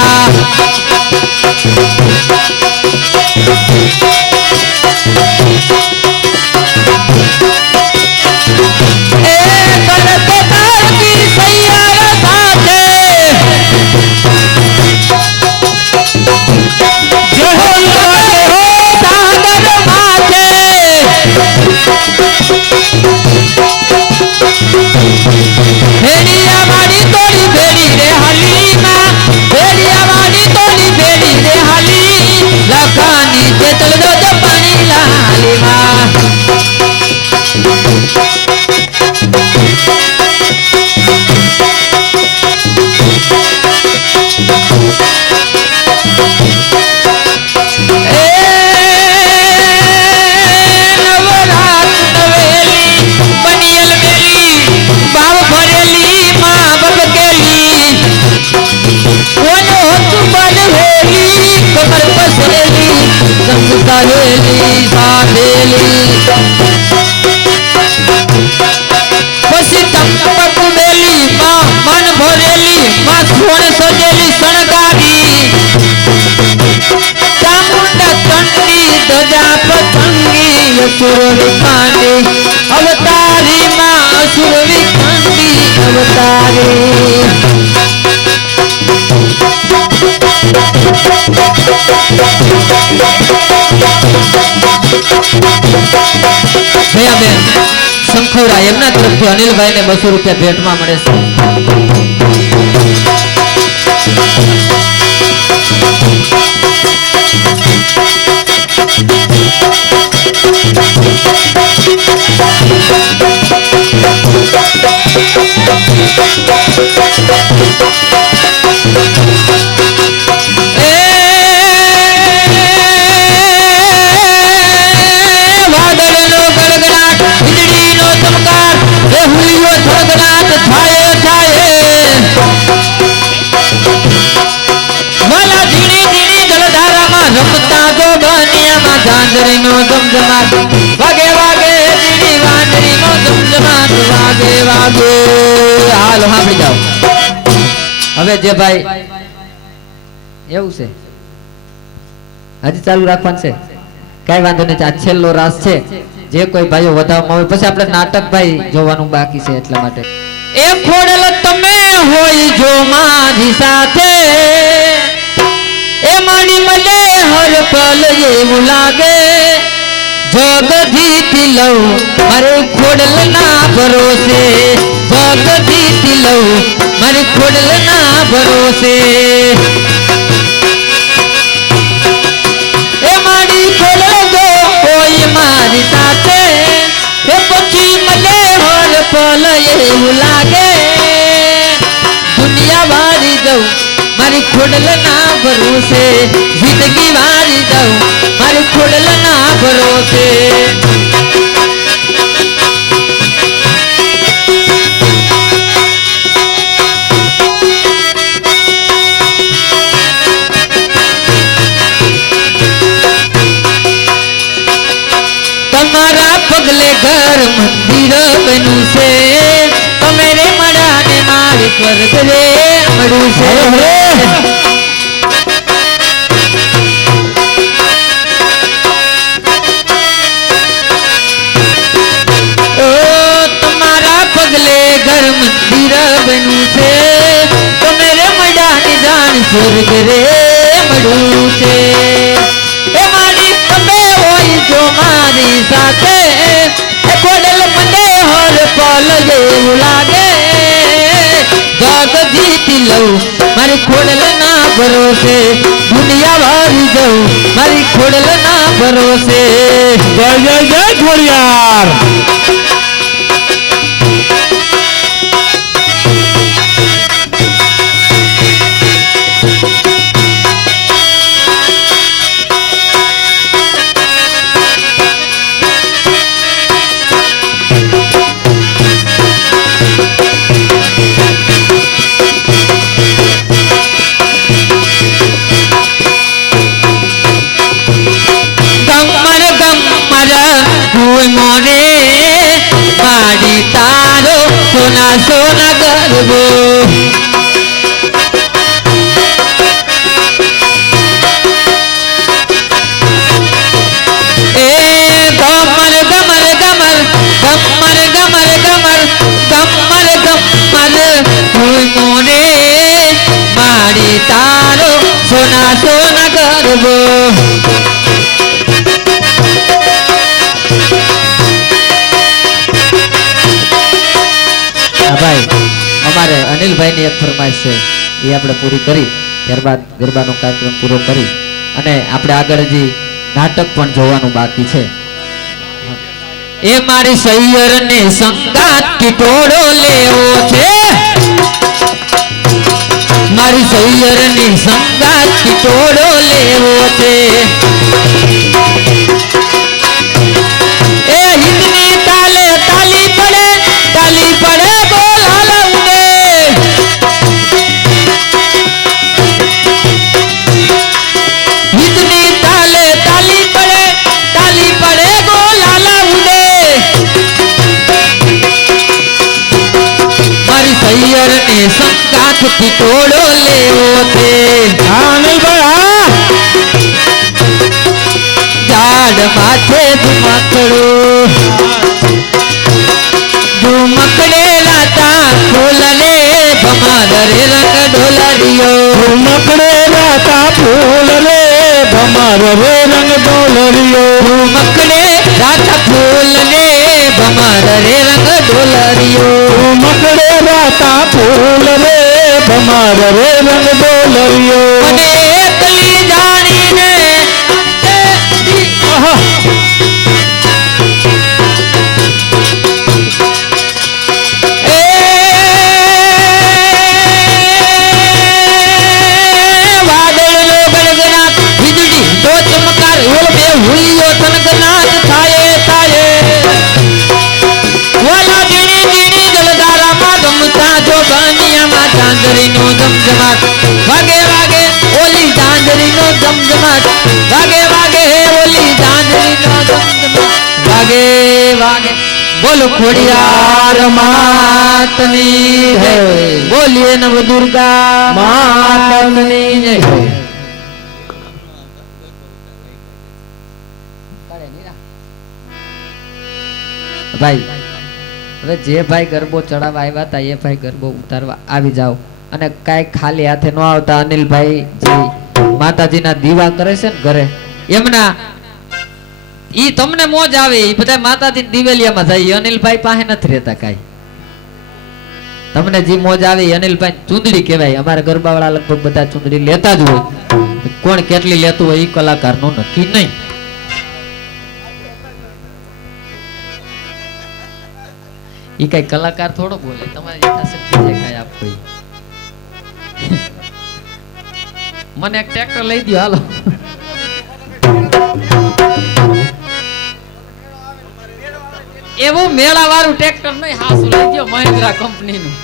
એ નવરાત નવેલી બનિયલ બેલી બાવ ભરેલી માં બબકેલી ઓનો ચુબલ હેલી કમર પસરેલી સંગતા હેલી સાધેલી પછી ચંપક બેલી માં મન ભરેલી માં સોણ સજેલી શણગારી ચામુંડા ચંડી ધજા પતંગી અસુર વિખાંડી અવતારી માં અસુર વિખાંડી અવતારી ભૈયાબેન શંખોરા એમના તરફથી અનિલભાઈ ને 200 રૂપિયા ભેટમાં મળે છે. વાદળનો ગડગડાટ વીજળીનો ચમકાર એ હુલિયો થરગડાટ થાય થાય વાલા ઝીણી ઝીણી જલધારામાં રમતા જો બનિયામાં ઝાંઝરીનો ધમધમાટ વાગે વાગે ઝીણી વાંદરીનો ધમધમાટ વાગે વાગે. હાલો સાંભળી જાઓ. હવે જે ભાઈ એવું છે હજી ચાલુ રાખવાનું છે કઈ વાંધો નહીં. આ છેલ્લો રાસ છે. જે કોઈ ભાઈઓ વધાવવામાં હોય પછી આપણે નાટક ભાઈ જોવાનું બાકી છે એટલા માટે. એ ખોડલ તમે હોય જો મારી સાથે એ મારી મળે હર પલ એવું લાગે જગ જીતી લઉં મારે ખોડલ ના ભરોસે જગ જીતી લઉં મારે ખોડલ ના ભરોસે એ મારી ખોડલ જો કોઈ મારી સાથે એ પછી મળે હર પલ એવું લાગે દુનિયા વારી જાઉં મારી ખોડલ ના ભરોસે જિંદગી વારી જાઉં મારી ખોડલ ના ભરોસે. તમારા પગલે ઘર મંદિર બન્યું છે તમે રે મળ્યા ને મારી સ્વર્ગ રે મળ્યું છે. ઓ તમારા પગલે ઘર મંદિર બન્યું છે તમે રે મળ્યા ને જાણ સ્વર્ગ રે મળ્યું છે. એ મારી તમે હોય જો મારી સાથે એ ખોડલ મને હર પલ જેવું લાગે જગ જીતી લઉં મારી ખોડલ ના ભરોસે દુનિયા વારી જાઉં મારી ખોડલ ના ભરોસે. જય જય જય ખોડિયાર. કોઈ મોરે પાડી તારો સોના સોના ગરબો એ ગમર ગમર ગમર ગમર ગમર ગમર ગમર ગમર કોઈ મોરે પાડી તારો સોના સોના ગરબો. ભાઈ અમારે અનિલભાઈ ની એક ફરમાઈશ છે એ આપણે પૂરી કરી ત્યારબાદ ગરબાનો કાર્યક્રમ પૂરો કરી અને આપણે આગળ જે નાટક પણ જોવાનું બાકી છે. એ મારી સૈયર ને સંગાત કી ટોળો લેવો છે મારી સૈયરની સંગાત ટોળો લેવો છે એ હિતની તાલે તાલી પડે બોલ હાલઉને હિતની તાલે તાલી પડે બોલ હાલઉને મારી સૈયરની સંગાત ટોળો લેવો છે ઝાડ માથે ધુમકડેલા તા ફૂલ રે ભમાર રે રંગ ઢોલરિયો મકડેલા તા ફૂલ રે ભમર રે રંગ ડોલરિયો ધુમકડે રાતા ફૂલ રે ભમાર રે રંગ ઢોલરિયો મકડેલા તા ફૂલ રે ભમર રે રંગ ડોલરિયો મને એકલી જાણીને વાદળનો ગણગણાટ વીજળી તો ચમકાર ઓલ બે હુલિયો થનગનાટ થાય વાલા ઝીણી જલધારામાં ગમતા જો બાનિયામાં ચાંદરીનો જમજમાટ વાગે ઓલી ચાંદરીનો જમજમાટ વાગે ઓલી ચાંદરીનો જમજમાટ વાગે બોલો ખોડિયાર માતની જય બોલીએ નવ દુર્ગા માતની જય ભાઈ હવે જે ભાઈ ગરબો ચડાવવા આવ્યા હતા એ ભાઈ ગરબો ઉતારવા આવી જાઓ અને કાંઈ ખાલી હાથે ન આવતા અનિલભાઈ જે માતાજીના દીવા કરે છે ને ઘરે એમના ઈ તમને મોજ આવે ઈ બધા માતાજી દિવેલિયામાં જાય અનિલભાઈ પાસે નથી રહેતા કાંઈ તમને જે મોજ આવે ઈ અનિલભાઈ ચૂંદડી કહેવાય અમારા ગરબાવાળા લગભગ બધા ચૂંદડી લેતા જ હોય કોણ કેટલી લેતું હોય ઈ કલાકારનું નક્કી નહીં ઈ કઈ કલાકાર થોડો બોલે તમારી યથાશક્તિ જે કાંઈ આપો ઈ. મને એક ટ્રેક્ટર લઈ દો હાલો એવું મેળા વાળું ટ્રેક્ટર નહીં હાસુ લઈ દો મહિન્દ્રા કંપનીનું